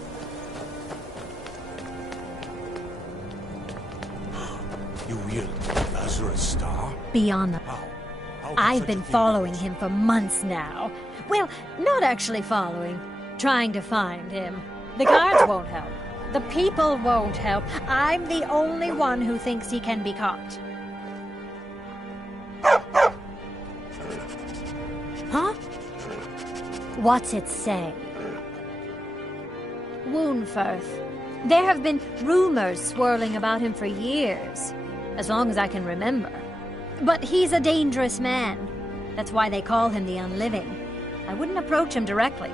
You wield Lazarus Star? Beyond the... How I've been following him for months now. Well, not actually following. Trying to find him. The guards won't help. The people won't help. I'm the only one who thinks he can be caught. Huh? What's it say? Woundfirth. There have been rumors swirling about him for years. As long as I can remember. But he's a dangerous man. That's why they call him the Unliving. I wouldn't approach him directly.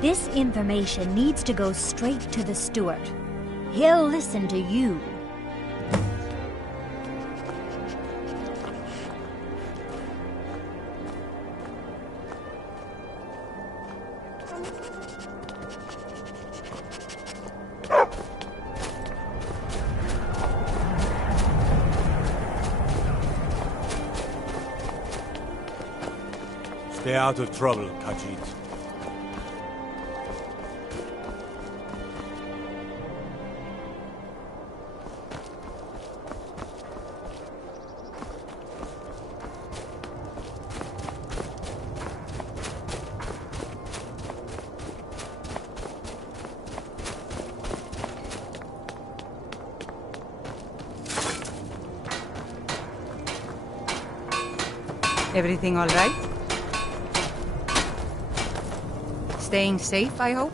This information needs to go straight to the steward. He'll listen to you. Stay out of trouble, Khajiit. Everything all right? Staying safe, I hope?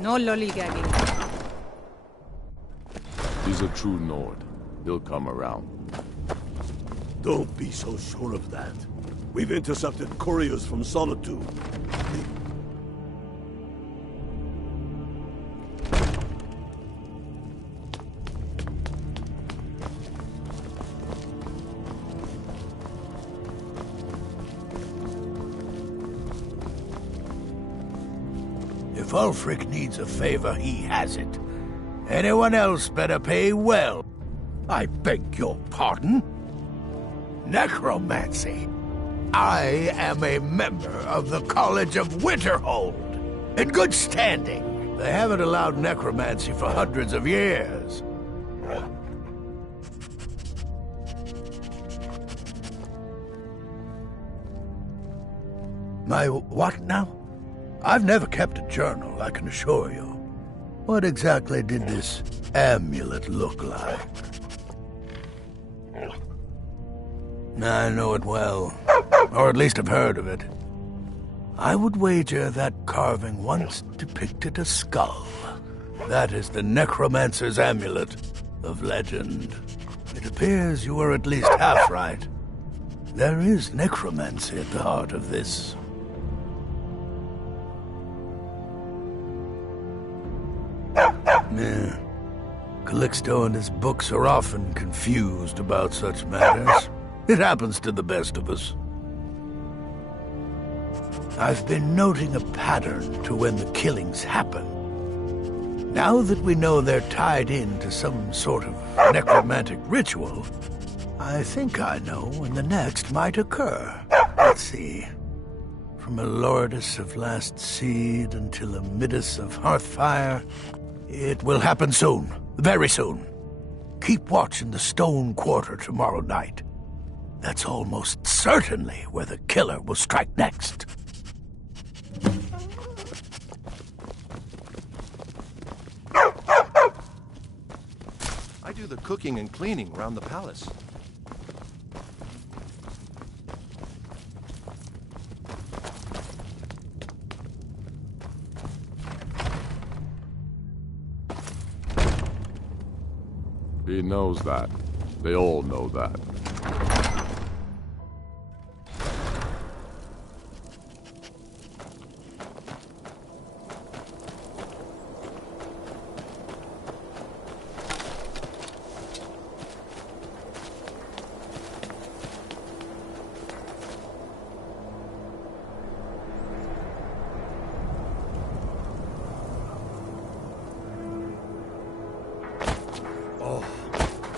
No lollygagging. He's a true Nord. He'll come around. Don't be so sure of that. We've intercepted couriers from Solitude. If Ulfric needs a favor, he has it. Anyone else better pay well. I beg your pardon? Necromancy. I am a member of the College of Winterhold. In good standing. They haven't allowed necromancy for hundreds of years. My what now? I've never kept a journal, I can assure you. What exactly did this amulet look like? I know it well, or at least I've heard of it. I would wager that carving once depicted a skull. That is the necromancer's amulet of legend. It appears you were at least half right. There is necromancy at the heart of this. Yeah. Calixto and his books are often confused about such matters. It happens to the best of us. I've been noting a pattern to when the killings happen. Now that we know they're tied into some sort of necromantic ritual, I think I know when the next might occur. Let's see. From a Lordess of Last Seed until a Midas of Hearthfire, it will happen soon. Very soon. Keep watch in the Stone Quarter tomorrow night. That's almost certainly where the killer will strike next. I do the cooking and cleaning around the palace. He knows that. They all know that.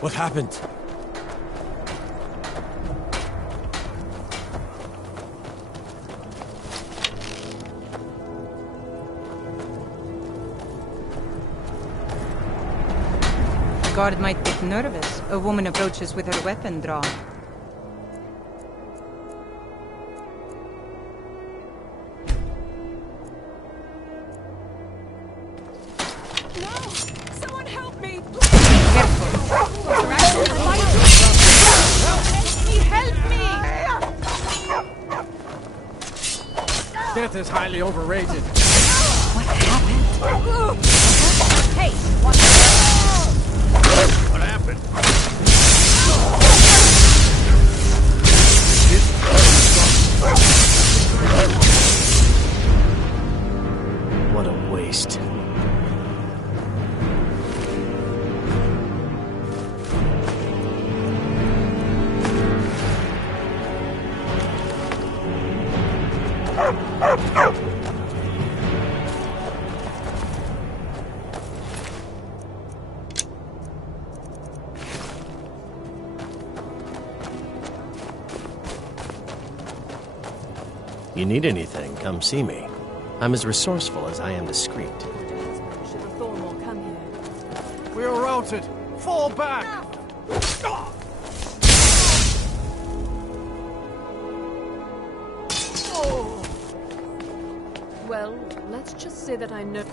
What happened? The guard might get nervous. A woman approaches with her weapon drawn. Death is highly overrated. What happened? Hey, what happened? What a waste. You need anything, come see me. I'm as resourceful as I am discreet. Should the Thornmore come here? We are routed! Fall back! Oh. Well, let's just say that I know.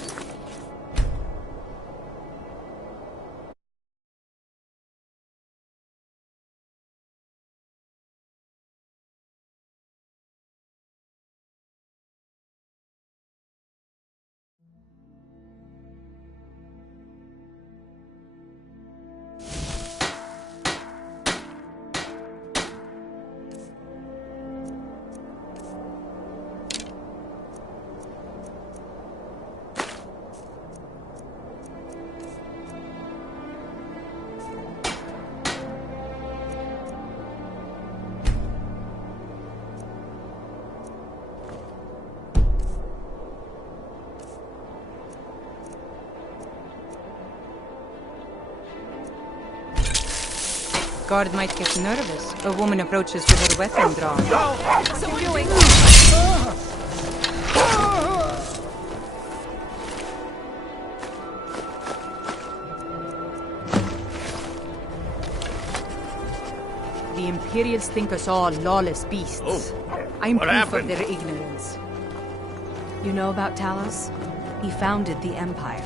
guard might get nervous. A woman approaches with her weapon drawn. What's he doing? The Imperials think us all lawless beasts. I'm what proof happened? of their ignorance. You know about Talos? He founded the Empire.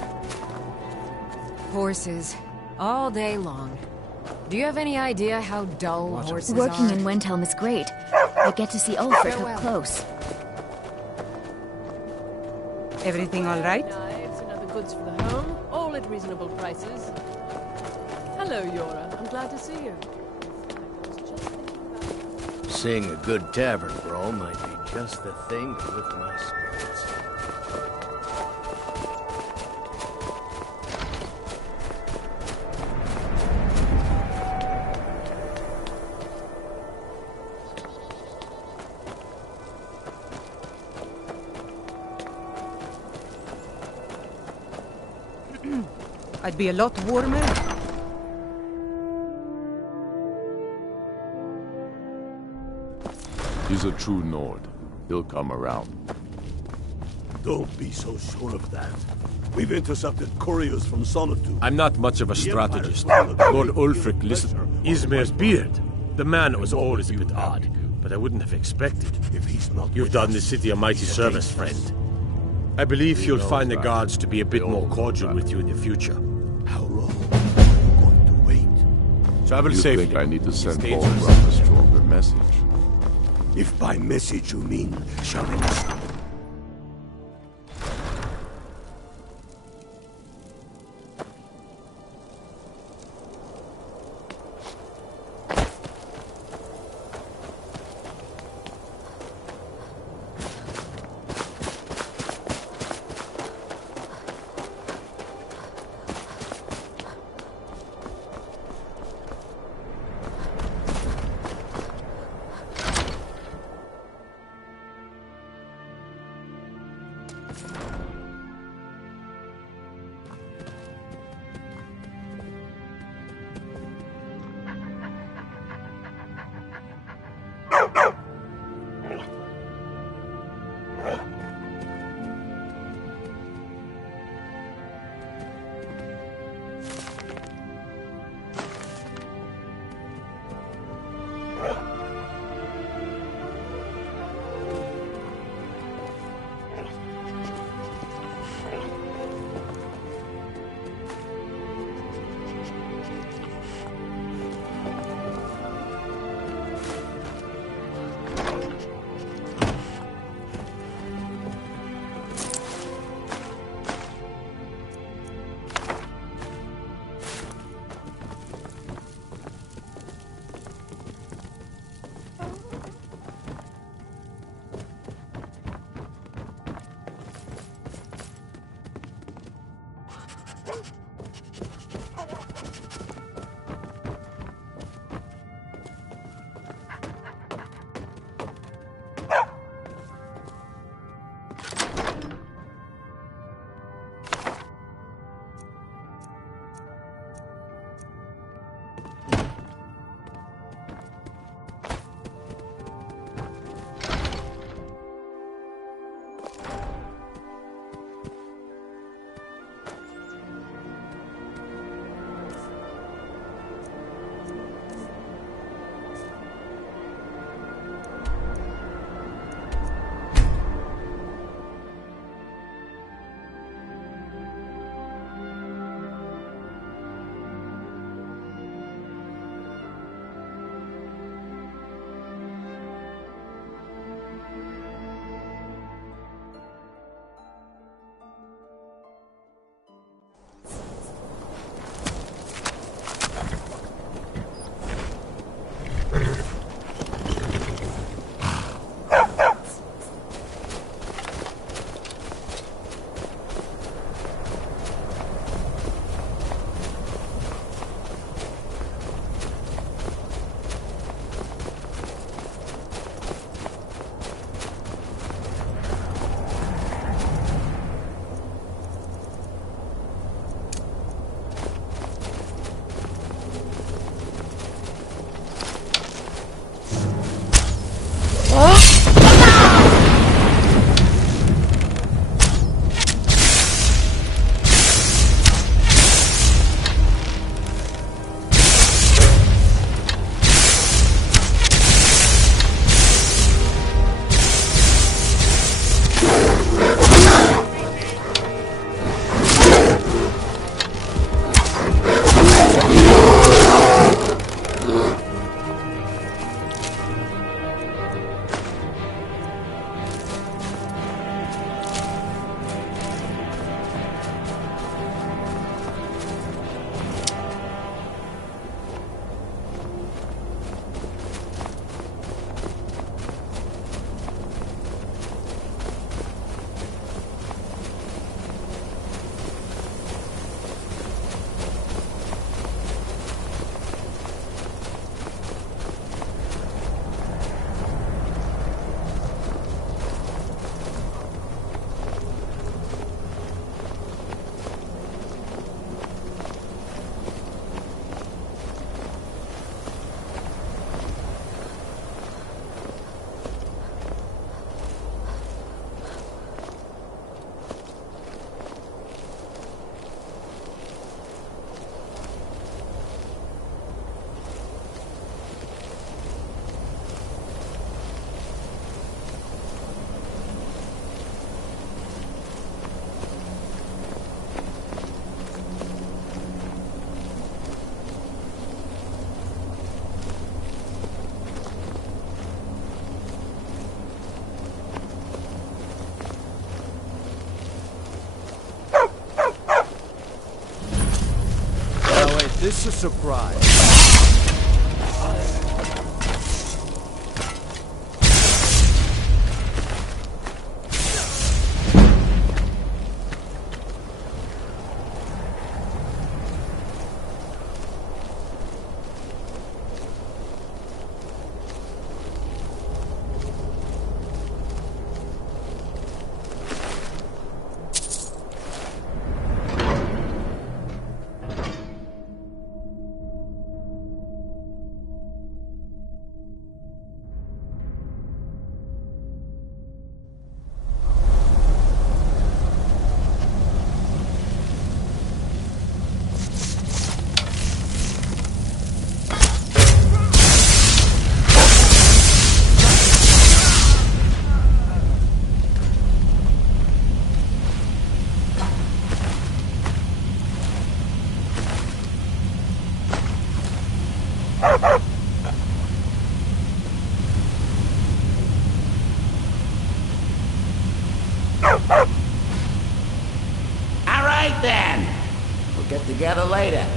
Horses. All day long. Do you have any idea how dull horses Working are? in Wendhelm is great. I get to see Ulfric Farewell. up close. Everything all right? Knives and other goods for the home, all at reasonable prices. Hello, Yora. I'm glad to see you. Seeing a good tavern brawl might be just the thing to lift my spirits. I'd be a lot warmer. He's a true Nord. He'll come around. Don't be so sure of that. We've intercepted couriers from Sonatu. I'm not much of a strategist. Lord Ulfric, listen. Ismir's beard. The man was always a bit odd, but I wouldn't have expected. If he's not You've done the city a mighty service, friend. I believe you'll find the guards to be a bit more cordial with you in the future. How long are you going to wait? Travel You safely. think I need to send Stay Paul dangerous. a stronger message? If by message you mean shouting this a surprise? Get together later.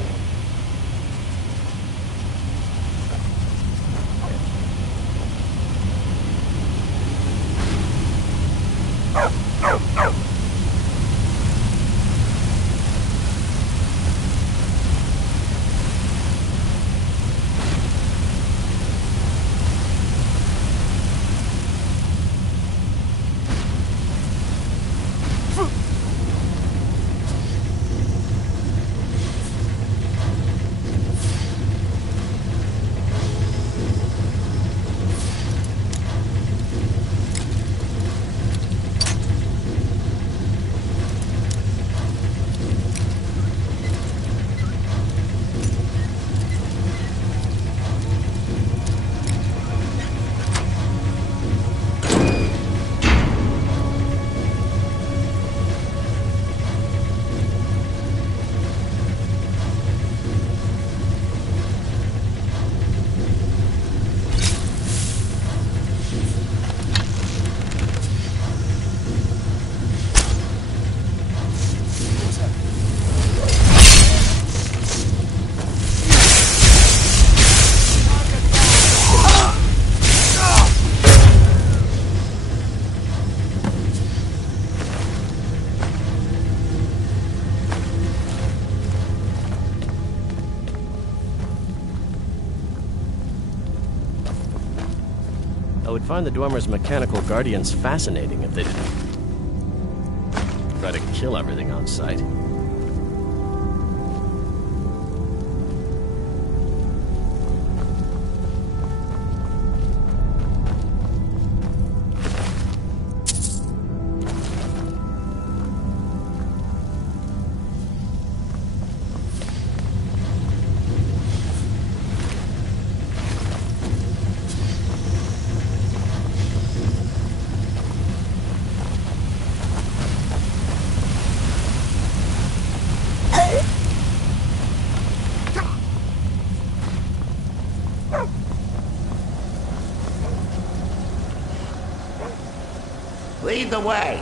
I would find the Dwemer's mechanical guardians fascinating if they didn't try to kill everything on sight. Lead the way.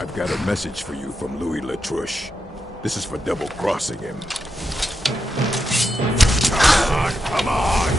I've got a message for you from Louis Latrouche. This is for double-crossing him. Come on, come on!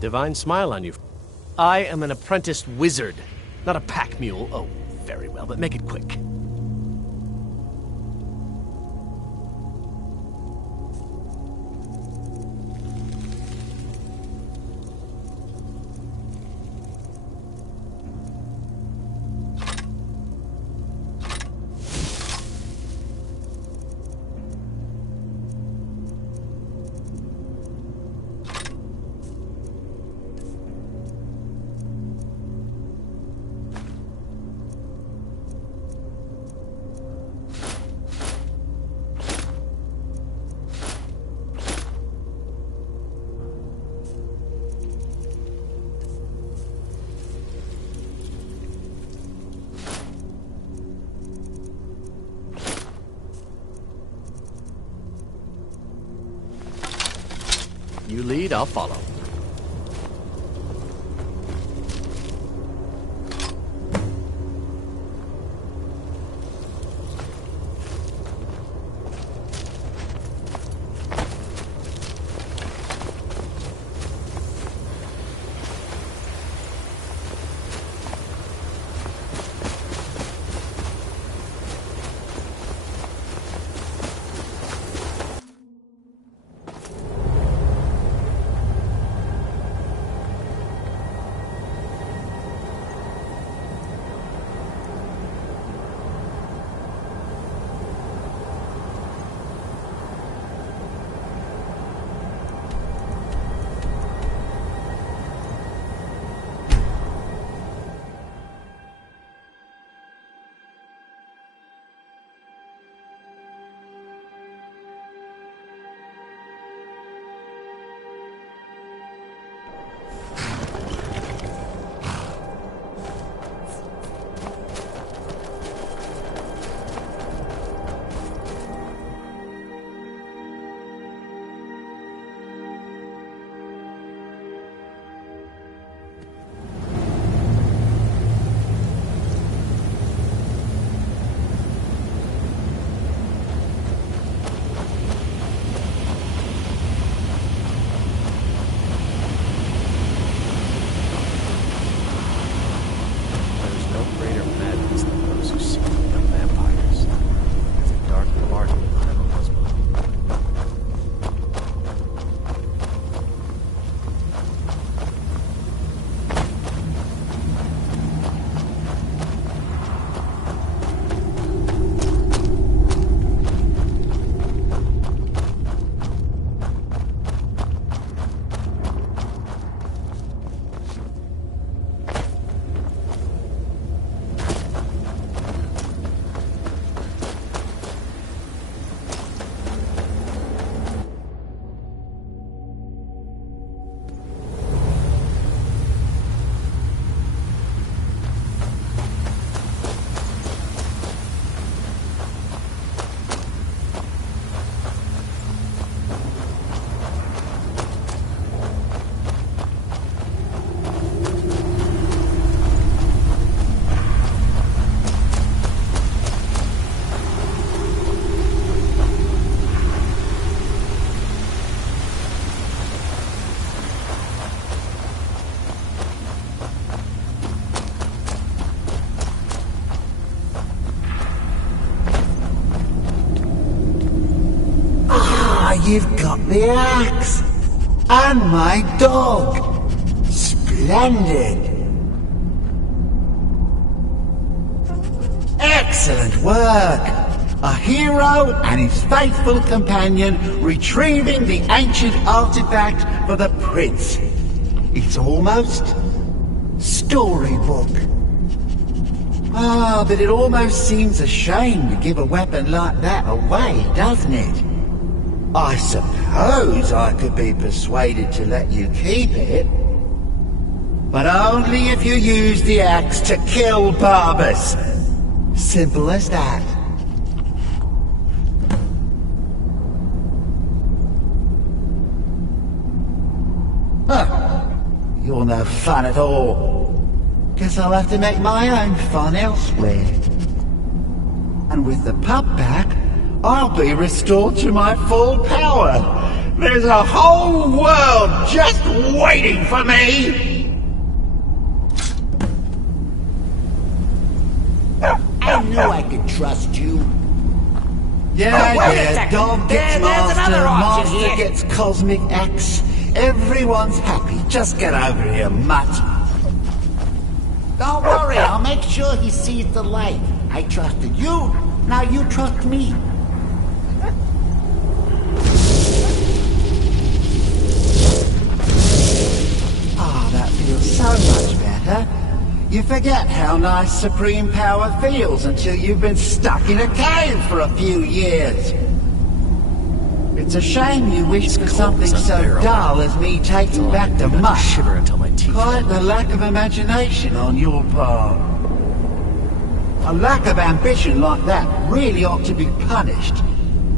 Divine smile on you. I am an apprenticed wizard, not a pack mule. Oh, very well, but make it quick. You lead, I'll follow. You've got the axe! And my dog! Splendid! Excellent work! A hero and his faithful companion retrieving the ancient artifact for the prince. It's almost storybook. Ah, but it almost seems a shame to give a weapon like that away, doesn't it? I suppose I could be persuaded to let you keep it. But only if you use the axe to kill Barbas. Simple as that. Huh. You're no fun at all. Guess I'll have to make my own fun elsewhere. And with the pup back, I'll be restored to my full power. There's a whole world just waiting for me. I knew I could trust you. Yeah, dog gets master, master gets cosmic axe. Everyone's happy. Just get over here, mutt. Don't worry, I'll make sure he sees the light. I trusted you, now you trust me. That feels so much better. You forget how nice supreme power feels until you've been stuck in a cave for a few years. It's a shame you wish for something so dull as me taking back the mutt. Shiver until my teeth. Quite the lack of imagination on your part. A lack of ambition like that really ought to be punished.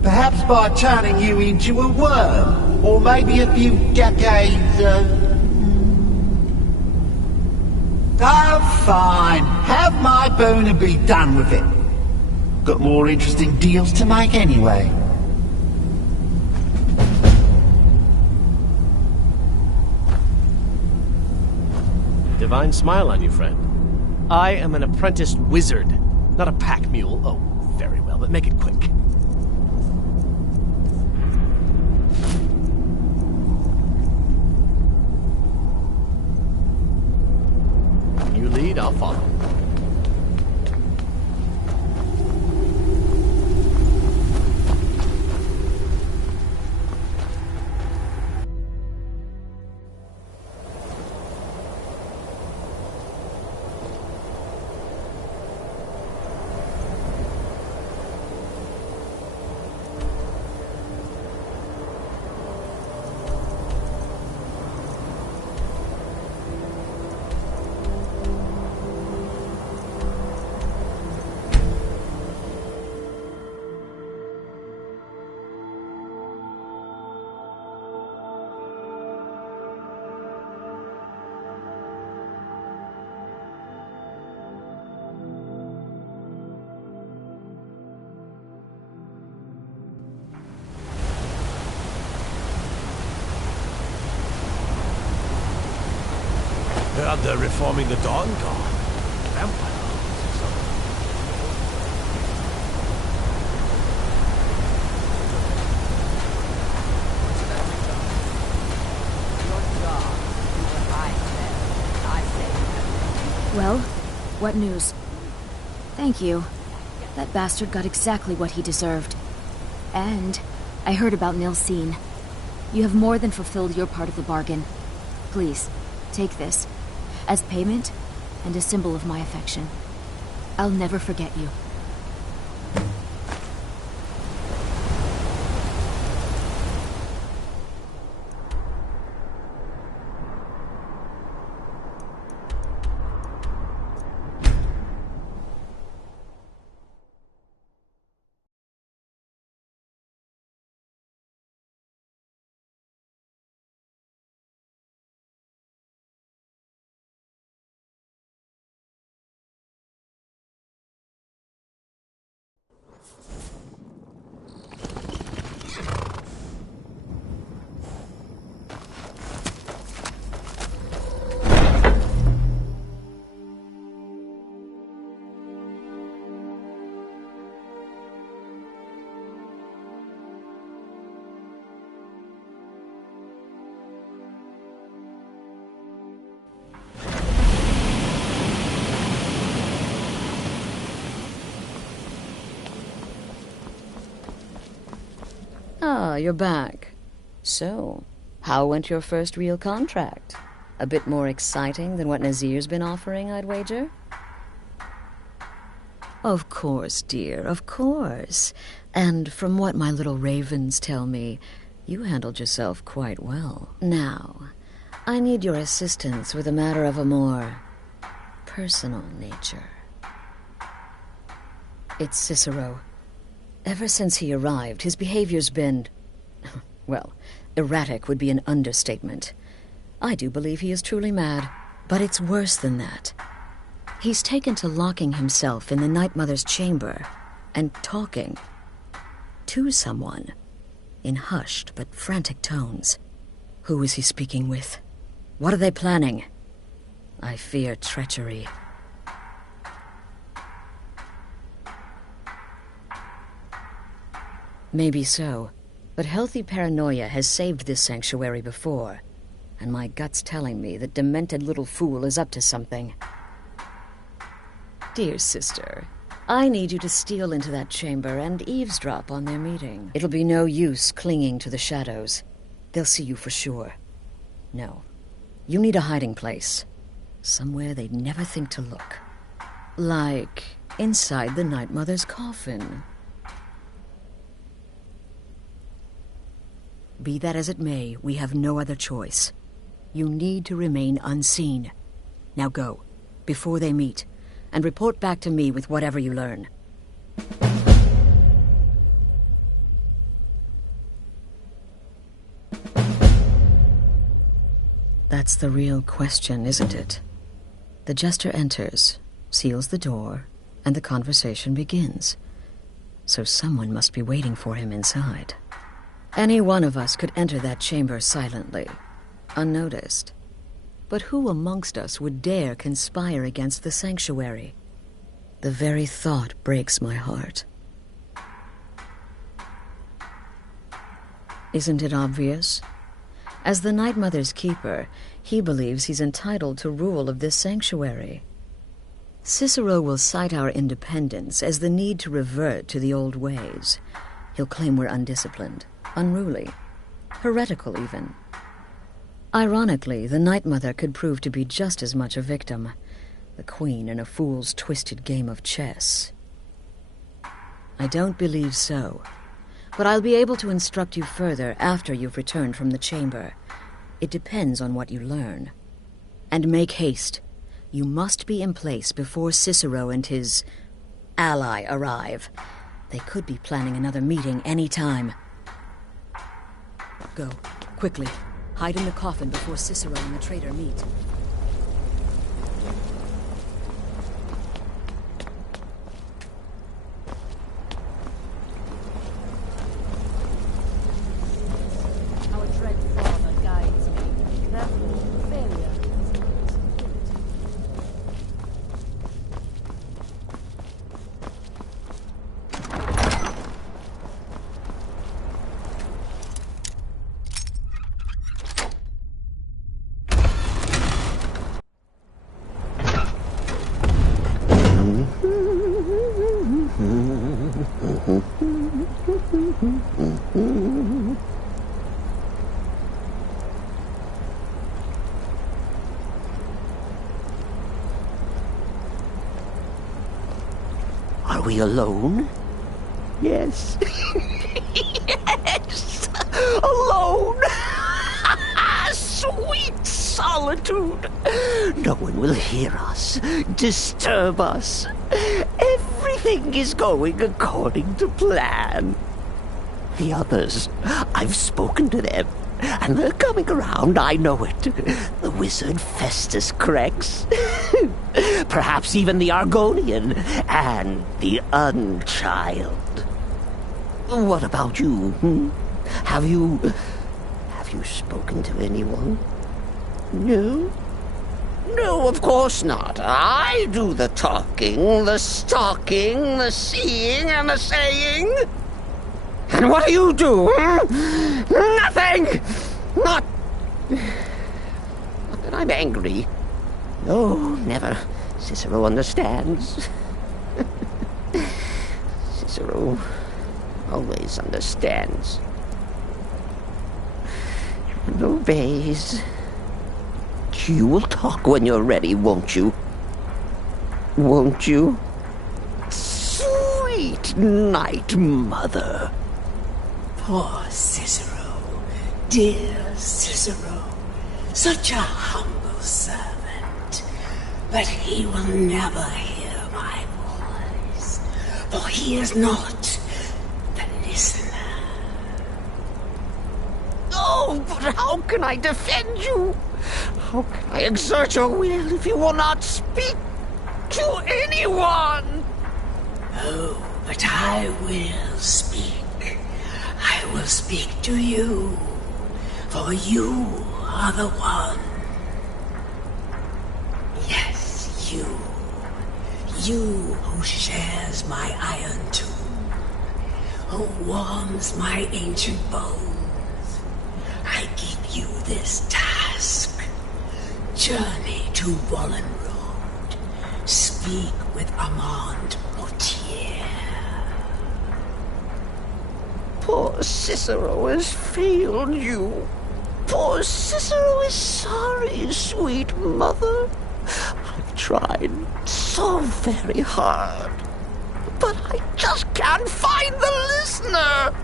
Perhaps by turning you into a worm, or maybe a few decades, Oh, fine. Have my boon and be done with it. Got more interesting deals to make anyway. Divine smile on you, friend. I am an apprenticed wizard, not a pack mule. Oh, very well, but make it quick. You lead, I'll follow. Heard they're reforming the Dawn Guard. Vampire. Well, what news? Thank you. That bastard got exactly what he deserved. And I heard about Nilsine. You have more than fulfilled your part of the bargain. Please, take this. As payment, and a symbol of my affection. I'll never forget you. Ah, you're back. So, how went your first real contract? A bit more exciting than what Nazir's been offering, I'd wager? Of course, dear, of course. And from what my little ravens tell me, you handled yourself quite well. Now, I need your assistance with a matter of a more personal nature. It's Cicero. Ever since he arrived, his behavior's been, well, erratic would be an understatement. I do believe he is truly mad, but it's worse than that. He's taken to locking himself in the Night Mother's chamber and talking to someone in hushed but frantic tones. Who is he speaking with? What are they planning? I fear treachery. Maybe so, but healthy paranoia has saved this sanctuary before, and my gut's telling me that demented little fool is up to something. Dear sister, I need you to steal into that chamber and eavesdrop on their meeting. It'll be no use clinging to the shadows. They'll see you for sure. No, you need a hiding place. Somewhere they'd never think to look. Like inside the Night Mother's coffin. Be that as it may, we have no other choice. You need to remain unseen. Now go, before they meet, and report back to me with whatever you learn. That's the real question, isn't it? The jester enters, seals the door, and the conversation begins. So someone must be waiting for him inside. Any one of us could enter that chamber silently, unnoticed. But who amongst us would dare conspire against the sanctuary? The very thought breaks my heart. Isn't it obvious? As the Night Mother's keeper, he believes he's entitled to rule of this sanctuary. Cicero will cite our independence as the need to revert to the old ways. He'll claim we're undisciplined, unruly, heretical even. Ironically, the Night Mother could prove to be just as much a victim, the queen in a fool's twisted game of chess. I don't believe so, but I'll be able to instruct you further after you've returned from the chamber. It depends on what you learn. And make haste. You must be in place before Cicero and his ally arrive. They could be planning another meeting any time. Go, quickly. Hide in the coffin before Cicero and the traitor meet. Our dread father guides me. Therefore, failure is not guilty. Are we alone? Yes. Yes! Alone! Sweet solitude! No one will hear us, disturb us. Everything is going according to plan. The others, I've spoken to them, and they're coming around, I know it. The wizard Festus Crex, perhaps even the Argonian, and the Unchild. What about you? Have you spoken to anyone? No? No, of course not. I do the talking, the stalking, the seeing, and the saying. And what do you do? Nothing! Not that I'm angry. No, never. Cicero understands. Cicero always understands. And obeys. You will talk when you're ready, won't you? Won't you? Sweet Night Mother. Poor Cicero, dear Cicero, such a humble servant, but he will never hear my voice, for he is not the listener. Oh, but how can I defend you? How can I exert your will if you will not speak to anyone? Oh, but I will speak. I will speak to you, for you are the one. Yes, you. You who shares my iron tomb, who warms my ancient bones. I give you this task. Journey to Wallenrod. Speak with Armand Mortier. Poor Cicero has failed you. Poor Cicero is sorry, sweet mother. I've tried so very hard, but I just can't find the listener.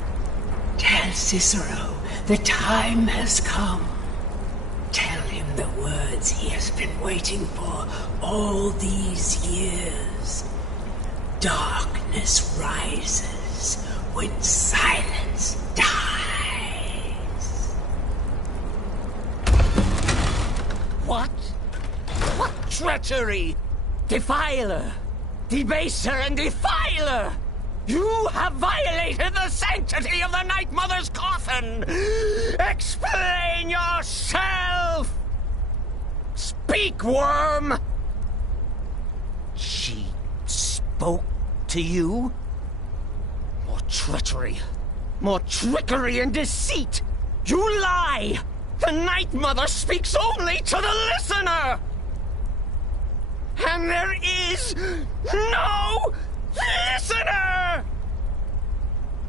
Tell Cicero the time has come. Tell him the words he has been waiting for all these years. Darkness rises when silence dies. treachery! Defiler! Debaser and defiler! You have violated the sanctity of the Night Mother's coffin! Explain yourself! Speak, worm! She spoke to you? More treachery. More trickery and deceit! You lie! The Night Mother speaks only to the listener! And there is no listener!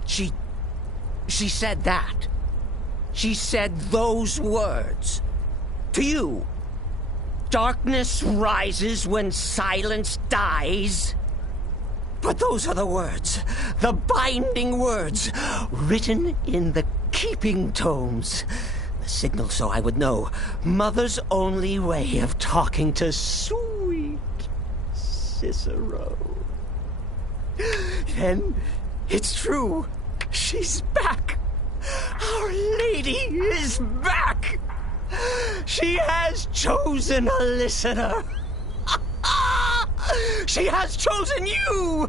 She said that. She said those words. To you. Darkness rises when silence dies. But those are the words, the binding words, written in the keeping tomes. The signal so I would know. Mother's only way of talking to sweet Cicero. Then it's true. She's back. Our Lady is back. She has chosen a listener. She has chosen you.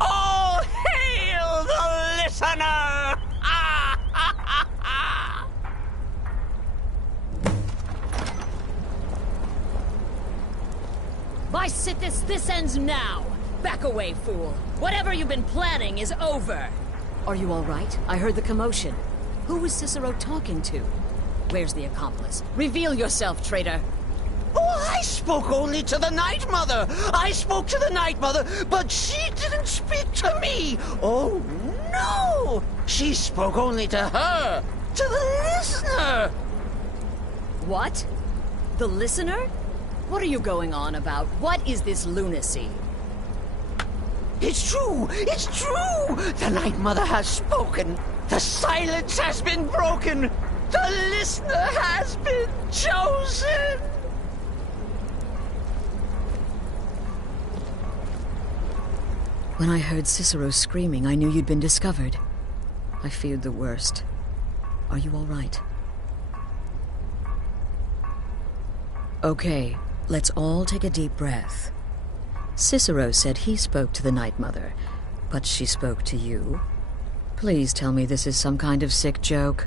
All hail the listener. By Sithis, this ends now. Back away, fool. Whatever you've been planning is over. Are you all right? I heard the commotion. Who was Cicero talking to? Where's the accomplice? Reveal yourself, traitor. Oh, I spoke only to the Night Mother. I spoke to the Night Mother, but she didn't speak to me. Oh, no. She spoke only to her, to the listener. What? The listener? What are you going on about? What is this lunacy? It's true! It's true! The Night Mother has spoken! The silence has been broken! The listener has been chosen! When I heard Cicero screaming, I knew you'd been discovered. I feared the worst. Are you all right? Okay, let's all take a deep breath. Cicero said he spoke to the Night Mother, but she spoke to you. Please tell me this is some kind of sick joke.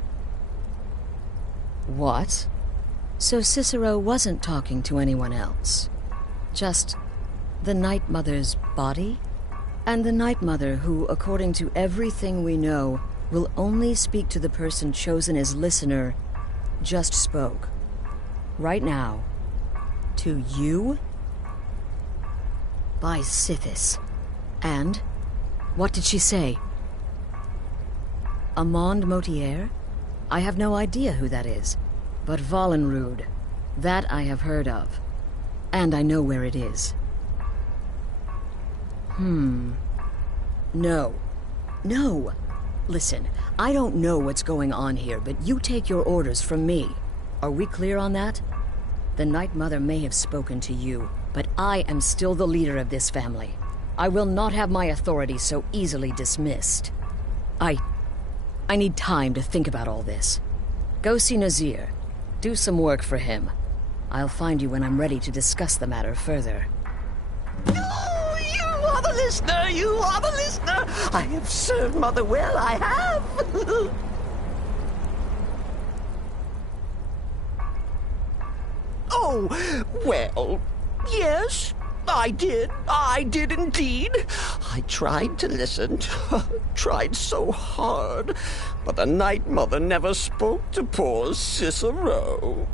What? So Cicero wasn't talking to anyone else? Just the Night Mother's body? And the Night Mother who, according to everything we know, will only speak to the person chosen as listener, just spoke. Right now. To you? By Sithis. And? What did she say? Amand Motier? I have no idea who that is. But Valenrud, that I have heard of. And I know where it is. No. No! Listen, I don't know what's going on here, but you take your orders from me. Are we clear on that? The Night Mother may have spoken to you, but I am still the leader of this family. I will not have my authority so easily dismissed. I need time to think about all this. Go see Nazir. Do some work for him. I'll find you when I'm ready to discuss the matter further. Oh, you are the listener! You are the listener! I have served Mother well, I have! Oh, well, yes, I did. I did indeed. I tried to listen, tried so hard, but the Night Mother never spoke to poor Cicero.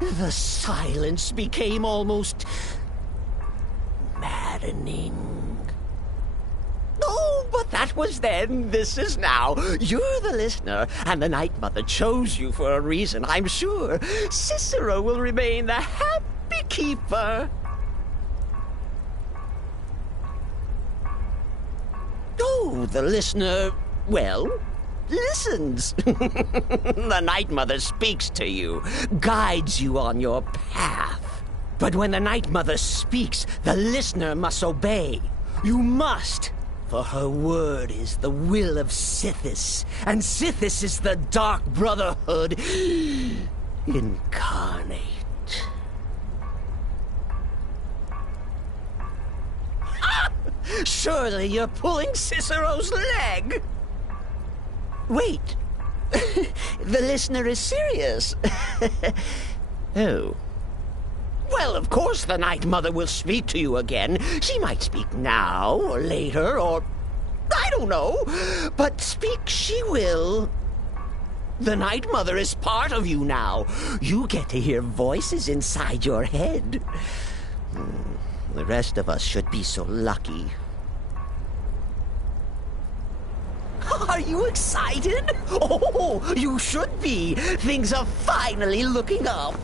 The silence became almost maddening. Oh, but that was then, this is now. You're the listener, and the Night Mother chose you for a reason, I'm sure. Cicero will remain the happy keeper. Oh, the listener, well, listens. The Night Mother speaks to you, guides you on your path. But when the Night Mother speaks, the listener must obey. You must. For her word is the will of Sithis, and Sithis is the Dark Brotherhood. incarnate. Surely you're pulling Cicero's leg! Wait! The listener is serious. Oh. Well, of course the Night Mother will speak to you again. She might speak now, or later, or... I don't know. But speak she will. The Night Mother is part of you now. You get to hear voices inside your head. The rest of us should be so lucky. Are you excited? Oh, you should be. Things are finally looking up.